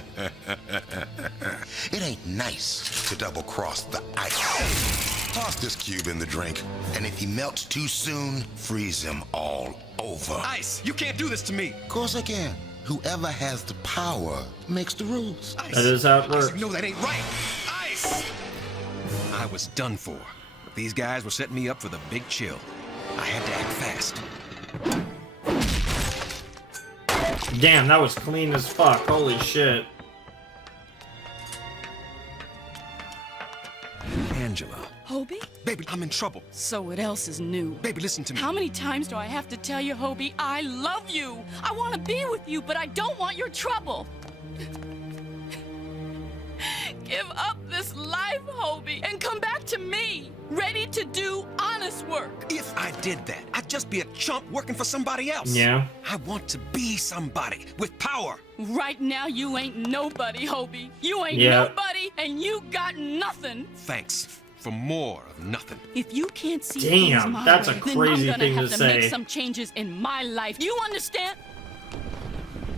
It ain't nice to double-cross the ice. Toss this cube in the drink, and if he melts too soon, freeze him all over. Ice, you can't do this to me. Of course I can. Whoever has the power makes the rules. Ice. That is how it works. Ice, no, that ain't right. Ice! I was done for. But these guys were setting me up for the big chill. I had to act fast. Damn, that was clean as fuck. Holy shit. Angela. Hobie? Baby, I'm in trouble. So what else is new? Baby, listen to me. How many times do I have to tell you, Hobie, I love you? I want to be with you, but I don't want your trouble. Give up this life, Hobie, and come back to me, ready to do honest work. If I did that, I'd just be a chump working for somebody else. Yeah. I want to be somebody with power. Right now, you ain't nobody, Hobie. You ain't Yeah. nobody, and you got nothing. Thanks for more of nothing. If you can't see Damn, things my that's a way, then crazy I'm gonna thing have to to make say. some changes in my life. You understand,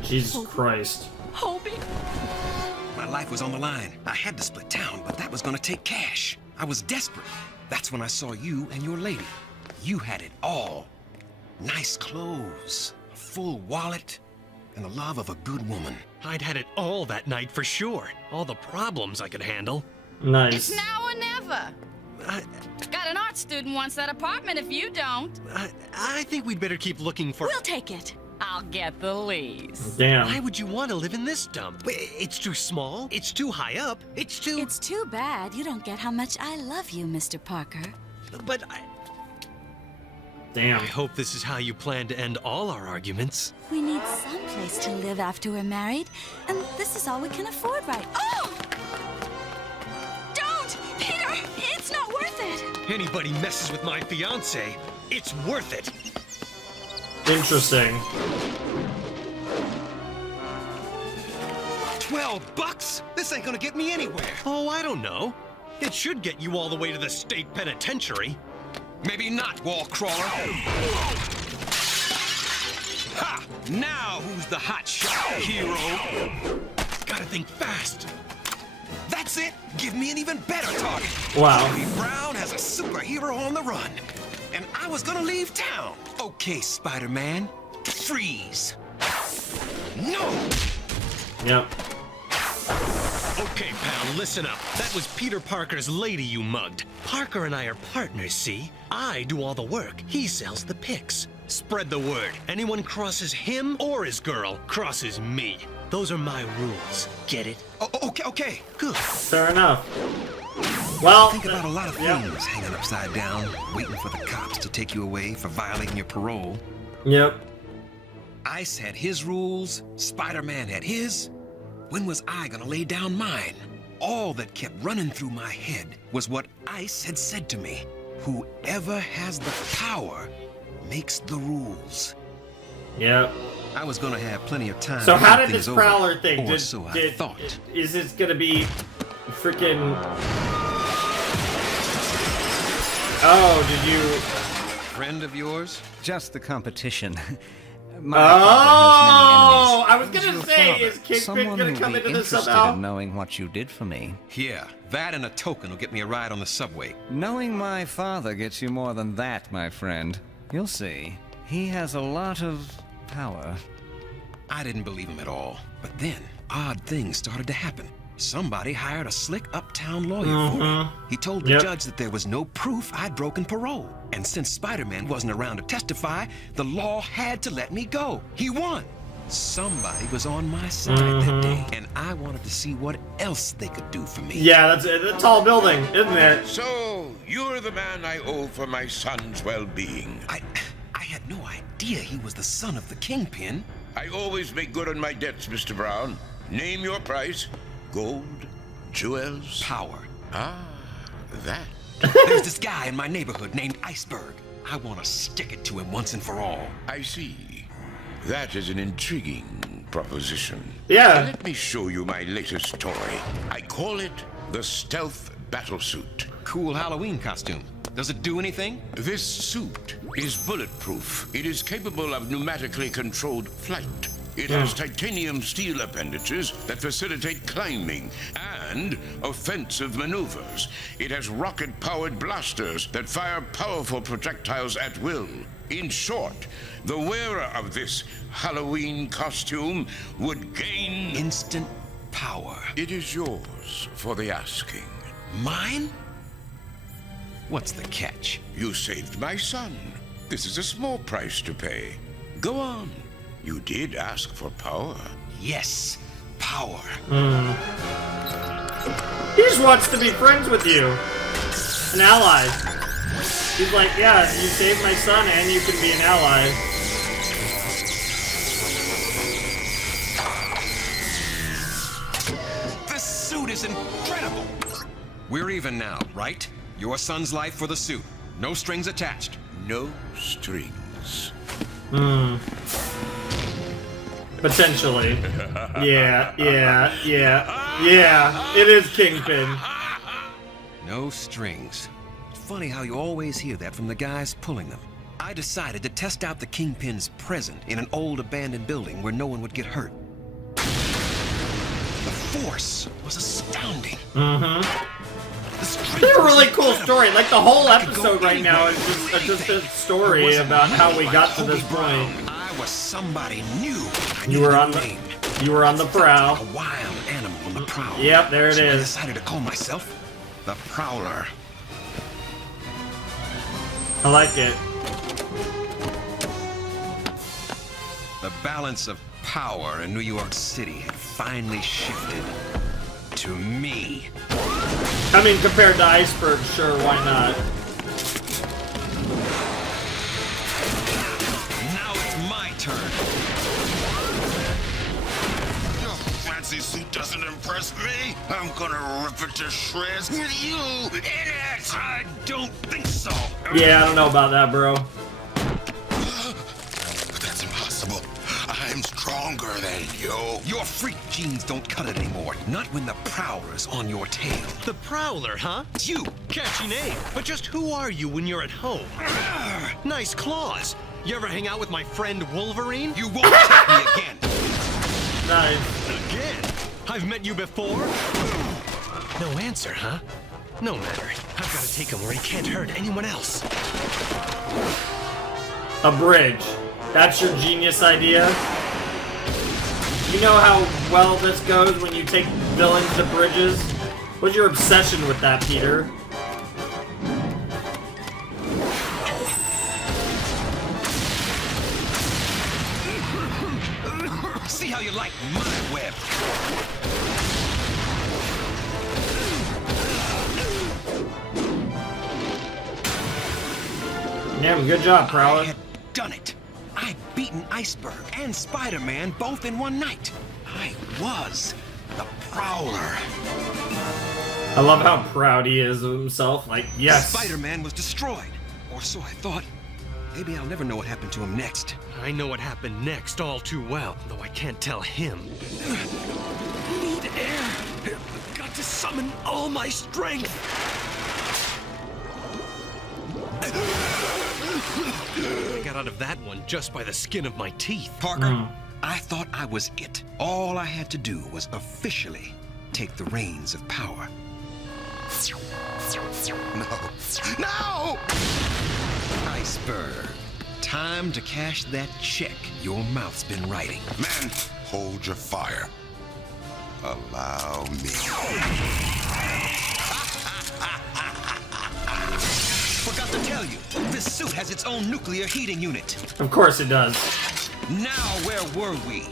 Jesus Christ. Hobie? My life was on the line. I had to split town, but that was gonna take cash. I was desperate. That's when I saw you and your lady. You had it all. Nice clothes, a full wallet, and the love of a good woman. I'd had it all that night for sure. All the problems I could handle. Nice. It's now or never. Got an art student wants that apartment if you don't. I think we'd better keep looking for... We'll take it. I'll get the lease. Damn. Why would you want to live in this dump? It's too small. It's too high up. It's too... It's too bad you don't get how much I love you, Mr. Parker. But Damn. I hope this is how you plan to end all our arguments. We need some place to live after we're married, and this is all we can afford right. Oh! Don't! Peter! It's not worth it! Anybody messes with my fiancé, it's worth it. Interesting. $12? This ain't gonna get me anywhere. Oh, I don't know. It should get you all the way to the state penitentiary. Maybe not, wall crawler. Ha! Now who's the hot shot, hero? Gotta think fast. That's it. Give me an even better target. Wow. Charlie Brown has a superhero on the run. And I was gonna leave town. Okay, Spider-Man. Freeze. No! Yep. Okay, pal, listen up. That was Peter Parker's lady you mugged. Parker and I are partners, see? I do all the work. He sells the pics. Spread the word. Anyone crosses him or his girl crosses me. Those are my rules. Get it? Okay. Good. Fair enough. Well, Think about a lot of things hanging upside down, waiting for the cops to take you away for violating your parole. Yep. Ice had his rules, Spider-Man had his. When was I gonna lay down mine? All that kept running through my head was what Ice had said to me. Whoever has the power makes the rules. Yep. I was gonna have plenty of time. So to how think did this things over, Prowler thing? or so I thought. Is this gonna be freaking? Oh, did you? Friend of yours? Just the competition. Oh, I was gonna say, is Kingpin gonna come into this somehow? In knowing what you did for me. Yeah, that and a token will get me a ride on the subway. Knowing my father gets you more than that, my friend. You'll see. He has a lot of power. I didn't believe him at all. But then, odd things started to happen. Somebody hired a slick uptown lawyer for me. He told the judge that there was no proof I'd broken parole. And since Spider-Man wasn't around to testify, the law had to let me go. He won. Somebody was on my side that day, and I wanted to see what else they could do for me. Yeah, that's a tall building, isn't it? So, you're the man I owe for my son's well-being. I had no idea he was the son of the Kingpin. I always make good on my debts, Mr. Brown. Name your price. Gold, jewels, power. Ah, that. There's this guy in my neighborhood named Iceberg. I want to stick it to him once and for all. I see. That is an intriguing proposition. Yeah. Let me show you my latest toy. I call it the Stealth Battlesuit. Cool Halloween costume. Does it do anything? This suit is bulletproof. It is capable of pneumatically controlled flight. It has titanium steel appendages that facilitate climbing and offensive maneuvers. It has rocket-powered blasters that fire powerful projectiles at will. In short, the wearer of this Halloween costume would gain instant power. It is yours for the asking. Mine? What's the catch? You saved my son. This is a small price to pay. Go on. You did ask for power. Yes, power. He just wants to be friends with you. An ally. He's like, yeah, you saved my son and you can be an ally. This suit is incredible. We're even now, right? Your son's life for the suit. No strings attached. No strings. Potentially. Yeah. It is Kingpin. No strings. Funny how you always hear that from the guys pulling them. I decided to test out the Kingpin's present in an old abandoned building where no one would get hurt. The force was astounding. It's a really cool story. Like the whole episode right now is just a story about how we got to this point. I was somebody new. You were on the prowl. A wild animal on the prowl. Yep, there it so is. I decided to call myself the Prowler. I like it. The balance of power in New York City had finally shifted to me. I mean, compared to Iceberg, sure, why not? Now it's my turn. Your fancy suit doesn't impress me. I'm gonna rip it to shreds with you in it. I don't think so. Yeah, I don't know about that, bro. That's impossible. I'm stronger than you. Your freak genes don't cut it anymore. Not when the Prowler's on your tail. The Prowler, huh? It's you. Catchy name. But just who are you when you're at home? Nice claws. You ever hang out with my friend Wolverine? You won't take me again. Nice. Again? I've met you before? No answer, huh? No matter. I've got to take him where he can't hurt anyone else. A bridge. That's your genius idea? You know how well this goes when you take villains to bridges? What's your obsession with that, Peter? See how you like my web. Yeah, good job, Prowler. I had done it. I'd beaten Iceberg and Spider-Man both in one night. I was the Prowler. I love how proud he is of himself. Like, yes. Spider-Man was destroyed. Or so I thought. Maybe I'll never know what happened to him next. I know what happened next all too well, though I can't tell him. Need air. Got to summon all my strength. I got out of that one just by the skin of my teeth. Parker, I thought I was it. All I had to do was officially take the reins of power. No! Iceberg. Time to cash that check your mouth's been writing. Man, hold your fire. Allow me. Forgot to tell you, this suit has its own nuclear heating unit. Of course it does. Now, where were we?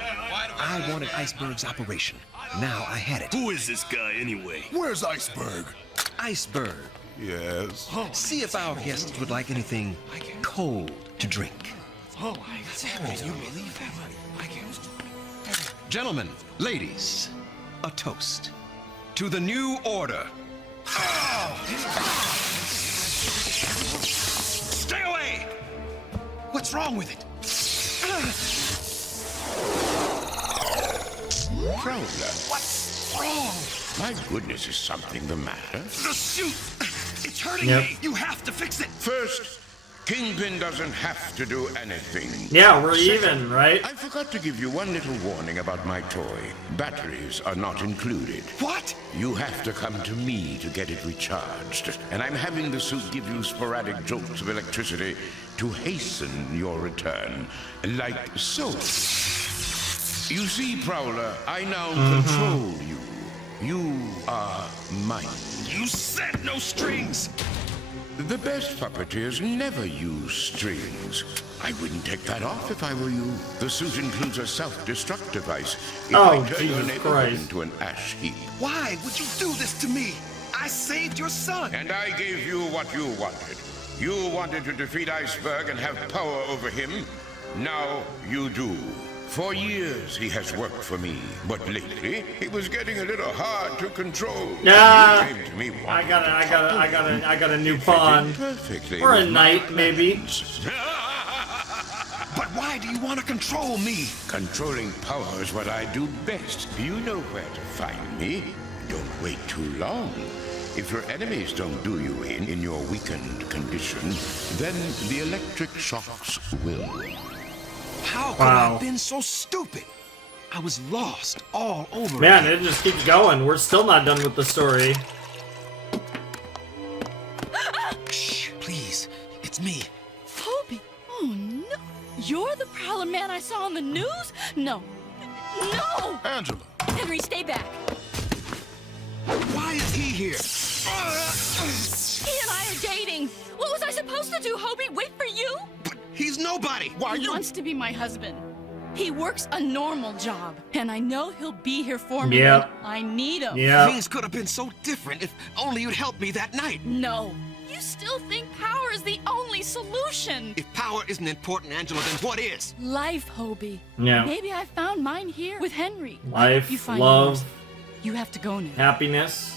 I wanted Iceberg's operation. Now I had it. Who is this guy anyway? Where's Iceberg? Iceberg. Yes. See if our guests would like anything cold to drink. Oh, what's happening? You believe that? I can't. Gentlemen, ladies, a toast to the new order. Stay away! What's wrong with it? Prowler. What's wrong? My goodness, is something the matter? The suit! It's hurting Yep. me! You have to fix it! First, Kingpin doesn't have to do anything. Yeah, we're Second, even, right? I forgot to give you one little warning about my toy. Batteries are not included. What? You have to come to me to get it recharged. And I'm having the suit give you sporadic jolts of electricity to hasten your return. Like so. You see, Prowler, I now control you. You are mine. You said no strings! The best puppeteers never use strings. I wouldn't take that off if I were you. The suit includes a self-destruct device. It Oh, might turn your Jesus neighborhood Christ. into an ash heap. Why would you do this to me? I saved your son! And I gave you what you wanted. You wanted to defeat Iceberg and have power over him. Now you do. For years he has worked for me, but lately he was getting a little hard to control. Yeah, He came to me I wanting got a new pawn. perfectly Or a with my knight, maybe. But why do you want to control me? Controlling power is what I do best. You know where to find me. Don't wait too long. If your enemies don't do you in your weakened condition, then the electric shocks will. How could I have been so stupid? I was lost all over Man, again. it just keeps going. We're still not done with the story. Shh, please. It's me. Toby! Oh no! You're the Prowler man I saw on the news? No. No! Angela. Henry, stay back. Why is he here? He and I are dating. What was I supposed to do, Hobie? Wait for you? He's nobody. Why He wants to be my husband. He works a normal job, and I know he'll be here for me Yep. when I need him. Things could have been so different if only you'd helped me that night. No. You still think power is the only solution. If power isn't important, Angela, then what is? Life, Hobie. Yeah. Maybe I found mine here with Henry. Life, You find love, yours. You have to go now. happiness.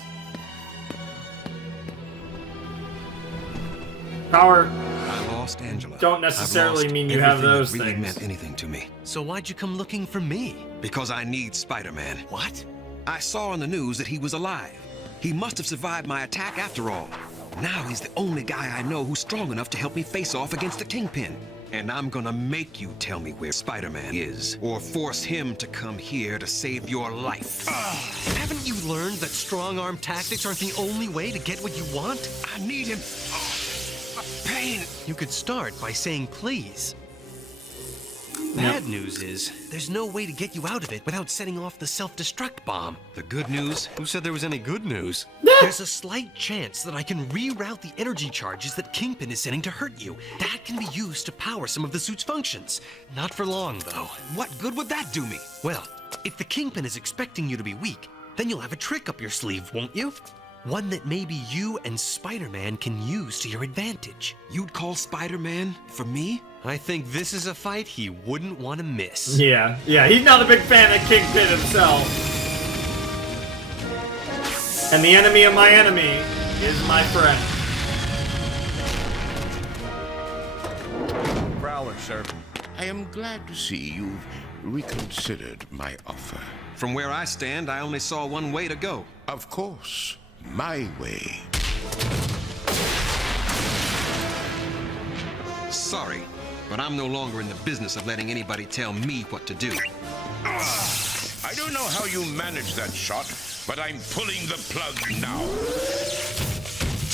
Power. I lost Angela. Don't necessarily I've lost mean you have everything those that really things. meant anything to me. So why'd you come looking for me? Because I need Spider-Man. What? I saw on the news that he was alive. He must have survived my attack after all. Now he's the only guy I know who's strong enough to help me face off against the Kingpin. And I'm gonna make you tell me where Spider-Man is, or force him to come here to save your life. Haven't you learned that strong-arm tactics aren't the only way to get what you want? I need him. Pain. You could start by saying please. Bad news is, there's no way to get you out of it without setting off the self-destruct bomb. The good news? Who said there was any good news? There's a slight chance that I can reroute the energy charges that Kingpin is sending to hurt you. That can be used to power some of the suit's functions. Not for long, though. What good would that do me? Well, if the Kingpin is expecting you to be weak, then you'll have a trick up your sleeve, won't you? One that maybe you and Spider-Man can use to your advantage. You'd call Spider-Man for me? I think this is a fight he wouldn't want to miss. Yeah, he's not a big fan of Kingpin himself. And the enemy of my enemy is my friend. Prowler, sir. I am glad to see you've reconsidered my offer. From where I stand, I only saw one way to go. Of course, my way. Sorry, but I'm no longer in the business of letting anybody tell me what to do. I don't know how you managed that shot, but I'm pulling the plug now.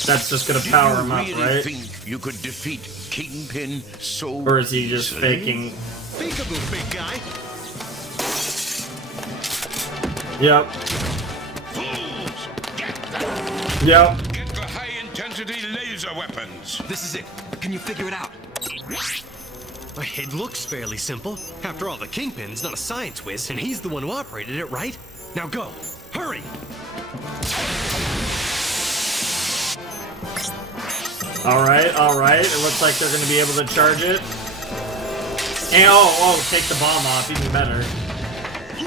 that's just gonna power him up, really right? Think you could defeat Kingpin so Or is he just easily? faking? Peekaboo, big guy. Yep. Fools! Get that! Yep. Get the high-intensity laser weapons. This is it. Can you figure it out? It looks fairly simple. After all, the Kingpin's not a science whiz, and he's the one who operated it, right? Now go. Hurry! Alright, alright. It looks like they're gonna be able to charge it. And take the bomb off, even better.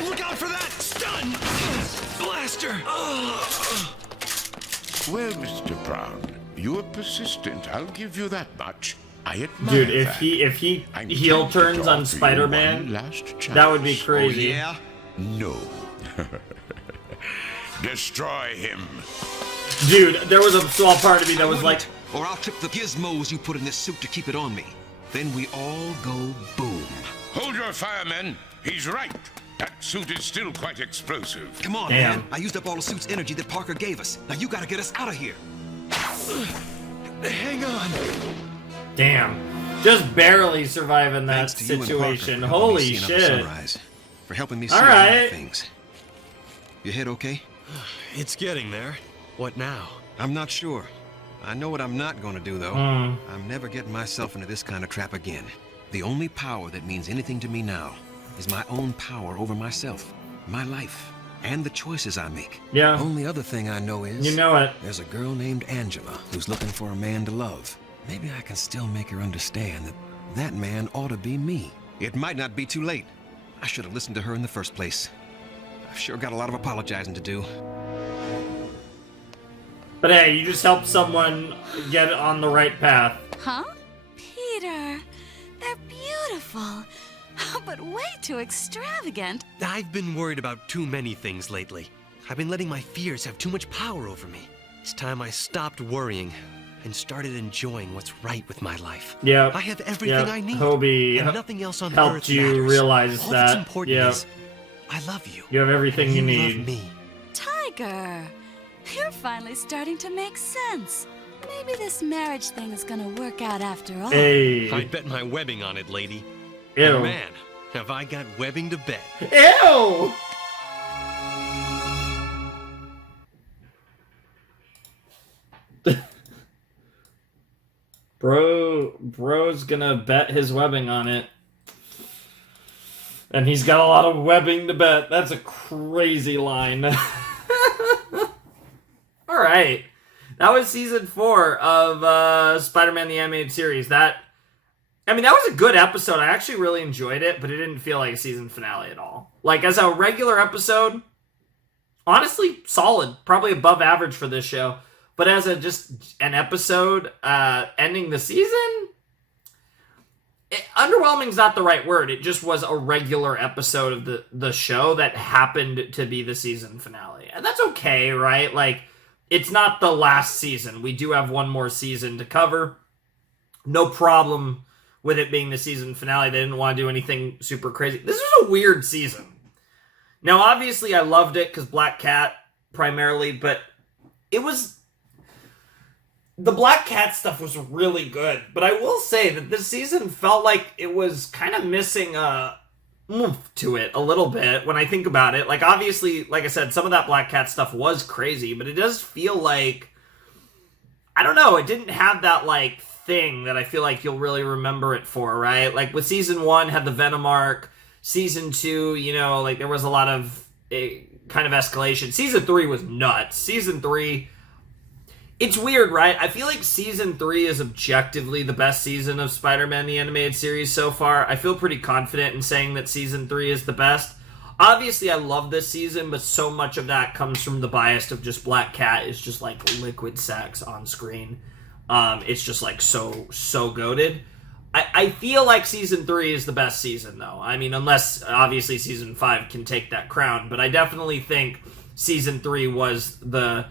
Look out for that! Stun! Blaster! Well, Mr. Brown, you're persistent. I'll give you that much. I admire Dude, if that. he I'm heel tempted to turns on offer you Spider-Man, one last that would be chance. crazy. Oh, yeah? No. Destroy him. Dude, there was a small part of me that was like, Or I'll clip the gizmos you put in this suit to keep it on me. Then we all go boom. Hold your fire, men. He's right. That suit is still quite explosive. Come on, Damn. man. I used up all the suit's energy that Parker gave us. Now you gotta get us out of here. Hang on. damn. Just barely surviving that Thanks to you and Parker situation. for helping me Holy see another shit. sunrise. For helping me see All a lot right. of things. Your head okay? It's getting there. What now? I'm not sure. I know what I'm not gonna do, though. Hmm. I'm never getting myself into this kind of trap again. The only power that means anything to me now is my own power over myself, my life, and the choices I make. Yeah. Only other thing I know is... You know it. There's a girl named Angela who's looking for a man to love. Maybe I can still make her understand that that man ought to be me. It might not be too late. I should have listened to her in the first place. I've sure got a lot of apologizing to do. But hey, you just helped someone get on the right path. Huh? Peter, they're beautiful, but way too extravagant. I've been worried about too many things lately. I've been letting my fears have too much power over me. It's time I stopped worrying and started enjoying what's right with my life. Yeah. I have everything I need. Hobie and nothing else on helped earth you matters. realize All that's that. important Yeah. is I love you. You have everything you You need. love me. Tiger, you're finally starting to make sense. Maybe this marriage thing is gonna work out after all. Hey. I'd bet my webbing on it, lady. Ew. And man, have I got webbing to bet. Ew! Bro's gonna bet his webbing on it. And he's got a lot of webbing to bet. That's a crazy line. Alright. That was season 4 of Spider-Man the Animated Series. That was a good episode. I actually really enjoyed it, but it didn't feel like a season finale at all. Like, as a regular episode, honestly, solid. Probably above average for this show. But as an episode ending the season, underwhelming's not the right word. It just was a regular episode of the show that happened to be the season finale. And that's okay, right? Like, it's not the last season. We do have one more season to cover. No problem with it being the season finale. They didn't want to do anything super crazy. This was a weird season. Now, obviously, I loved it because Black Cat primarily, but it was... The Black Cat stuff was really good, but I will say that this season felt like it was kind of missing a oomph to it a little bit when I think about it. Like, obviously, like I said, some of that Black Cat stuff was crazy, but it does feel like, I don't know, it didn't have that, like, thing that I feel like you'll really remember it for, right? Like, with Season 1 had the Venom arc, Season 2, you know, like, there was a lot of kind of escalation. Season 3 was nuts. Season 3... It's weird, right? I feel like Season 3 is objectively the best season of Spider-Man the Animated Series so far. I feel pretty confident in saying that Season 3 is the best. Obviously, I love this season, but so much of that comes from the bias of just Black Cat is just like liquid sex on screen. It's just like so goated. I feel like Season 3 is the best season, though. I mean, unless, obviously, Season 5 can take that crown. But I definitely think Season 3 was the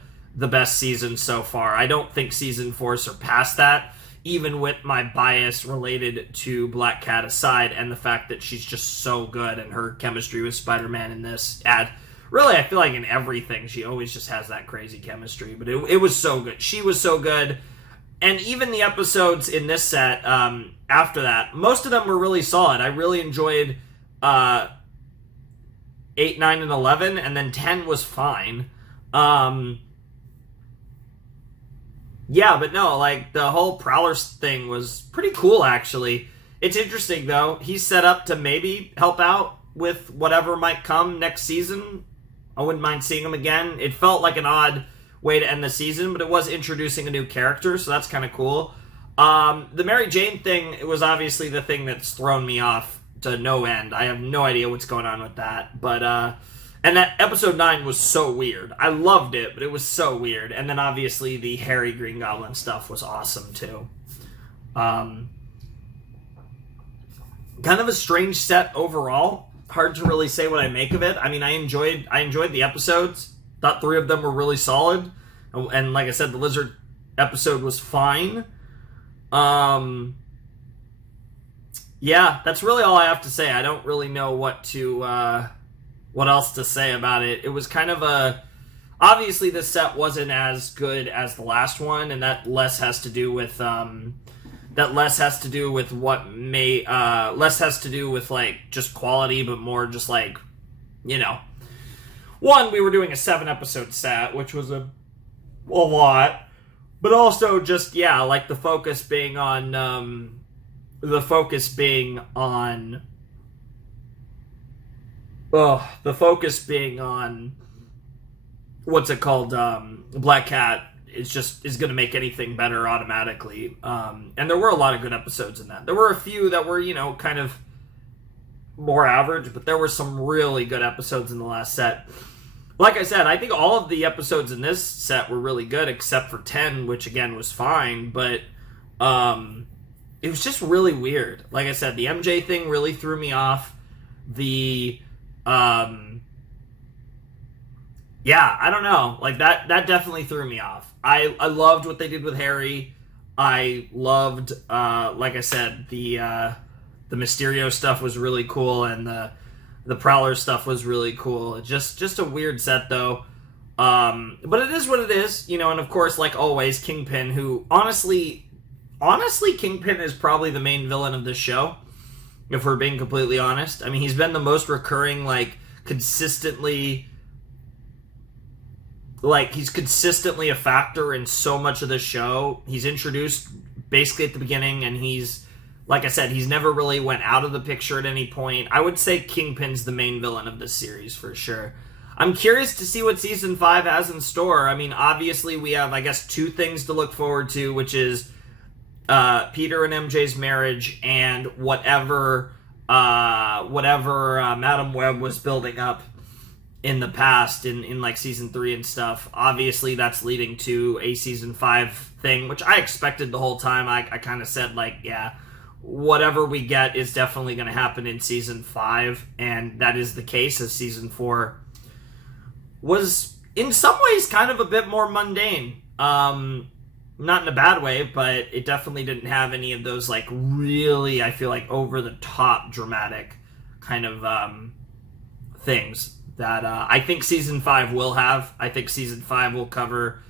best season so far. I don't think Season 4 surpassed that, even with my bias related to Black Cat aside, and the fact that she's just so good and her chemistry with Spider-Man in this really, I feel like in everything, she always just has that crazy chemistry. But it was so good. She was so good. And even the episodes in this set, after that, most of them were really solid. I really enjoyed 8, 9, and 11, and then 10 was fine. Yeah, but no, like, the whole Prowler thing was pretty cool, actually. It's interesting, though. He's set up to maybe help out with whatever might come next season. I wouldn't mind seeing him again. It felt like an odd way to end the season, but it was introducing a new character, so that's kind of cool. The Mary Jane thing was obviously the thing that's thrown me off to no end. I have no idea what's going on with that, but, and that episode 9 was so weird. I loved it, but it was so weird. And then obviously the Harry Green Goblin stuff was awesome too. Kind of a strange set overall. Hard to really say what I make of it. I mean, I enjoyed the episodes. Thought 3 of them were really solid. And like I said, the Lizard episode was fine. Yeah, that's really all I have to say. I don't really know what else to say about it. It was kind of obviously this set wasn't as good as the last one, and that less has to do with like just quality, but more just like, you know, one, we were doing a 7-episode set, which was a lot, but also just, yeah, like the focus being on what's it called? Black Cat is going to make anything better automatically. And there were a lot of good episodes in that. There were a few that were, you know, kind of more average, but there were some really good episodes in the last set. Like I said, I think all of the episodes in this set were really good, except for 10, which again was fine, but it was just really weird. Like I said, the MJ thing really threw me off. Yeah, I don't know. Like, that definitely threw me off. I loved what they did with Harry. I loved, like I said, the Mysterio stuff was really cool, and the Prowler stuff was really cool. Just a weird set, though. But it is what it is, you know, and of course, like always, Kingpin, who, honestly, Kingpin is probably the main villain of this show, if we're being completely honest. I mean, he's been the most recurring, like, consistently a factor in so much of the show. He's introduced basically at the beginning, and he's, like I said, he's never really went out of the picture at any point. I would say Kingpin's the main villain of this series for sure. I'm curious to see what Season 5 has in store. I mean, obviously we have, I guess, 2 things to look forward to, which is Peter and MJ's marriage and whatever Madam Web was building up in the past in like Season 3 and stuff. Obviously that's leading to a Season 5 thing, which I expected the whole time. I kind of said, like, yeah, whatever we get is definitely going to happen in Season 5, and that is the case, as Season 4 was in some ways kind of a bit more mundane. Not in a bad way, but it definitely didn't have any of those, like, really, I feel like, over-the-top dramatic kind of things that I think Season 5 will have. I think Season 5 will cover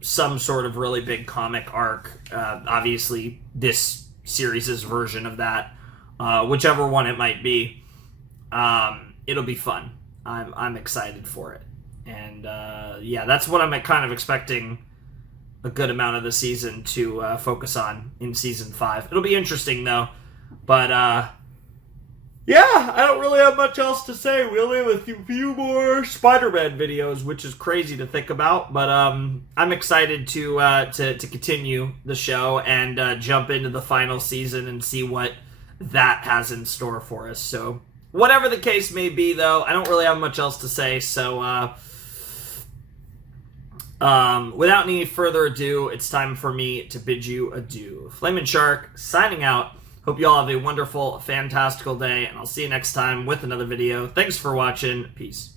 some sort of really big comic arc. Obviously, this series' version of that, whichever one it might be, it'll be fun. I'm excited for it. And, yeah, that's what I'm kind of expecting a good amount of the season to focus on in Season 5. It'll be interesting, though. But, yeah, I don't really have much else to say. We only have a few more Spider-Man videos, which is crazy to think about. But I'm excited to continue the show and jump into the final season and see what that has in store for us. So, whatever the case may be, though, I don't really have much else to say. So, without any further ado, it's time for me to bid you adieu. Flamin' Shark, signing out. Hope you all have a wonderful, fantastical day, and I'll see you next time with another video. Thanks for watching. Peace.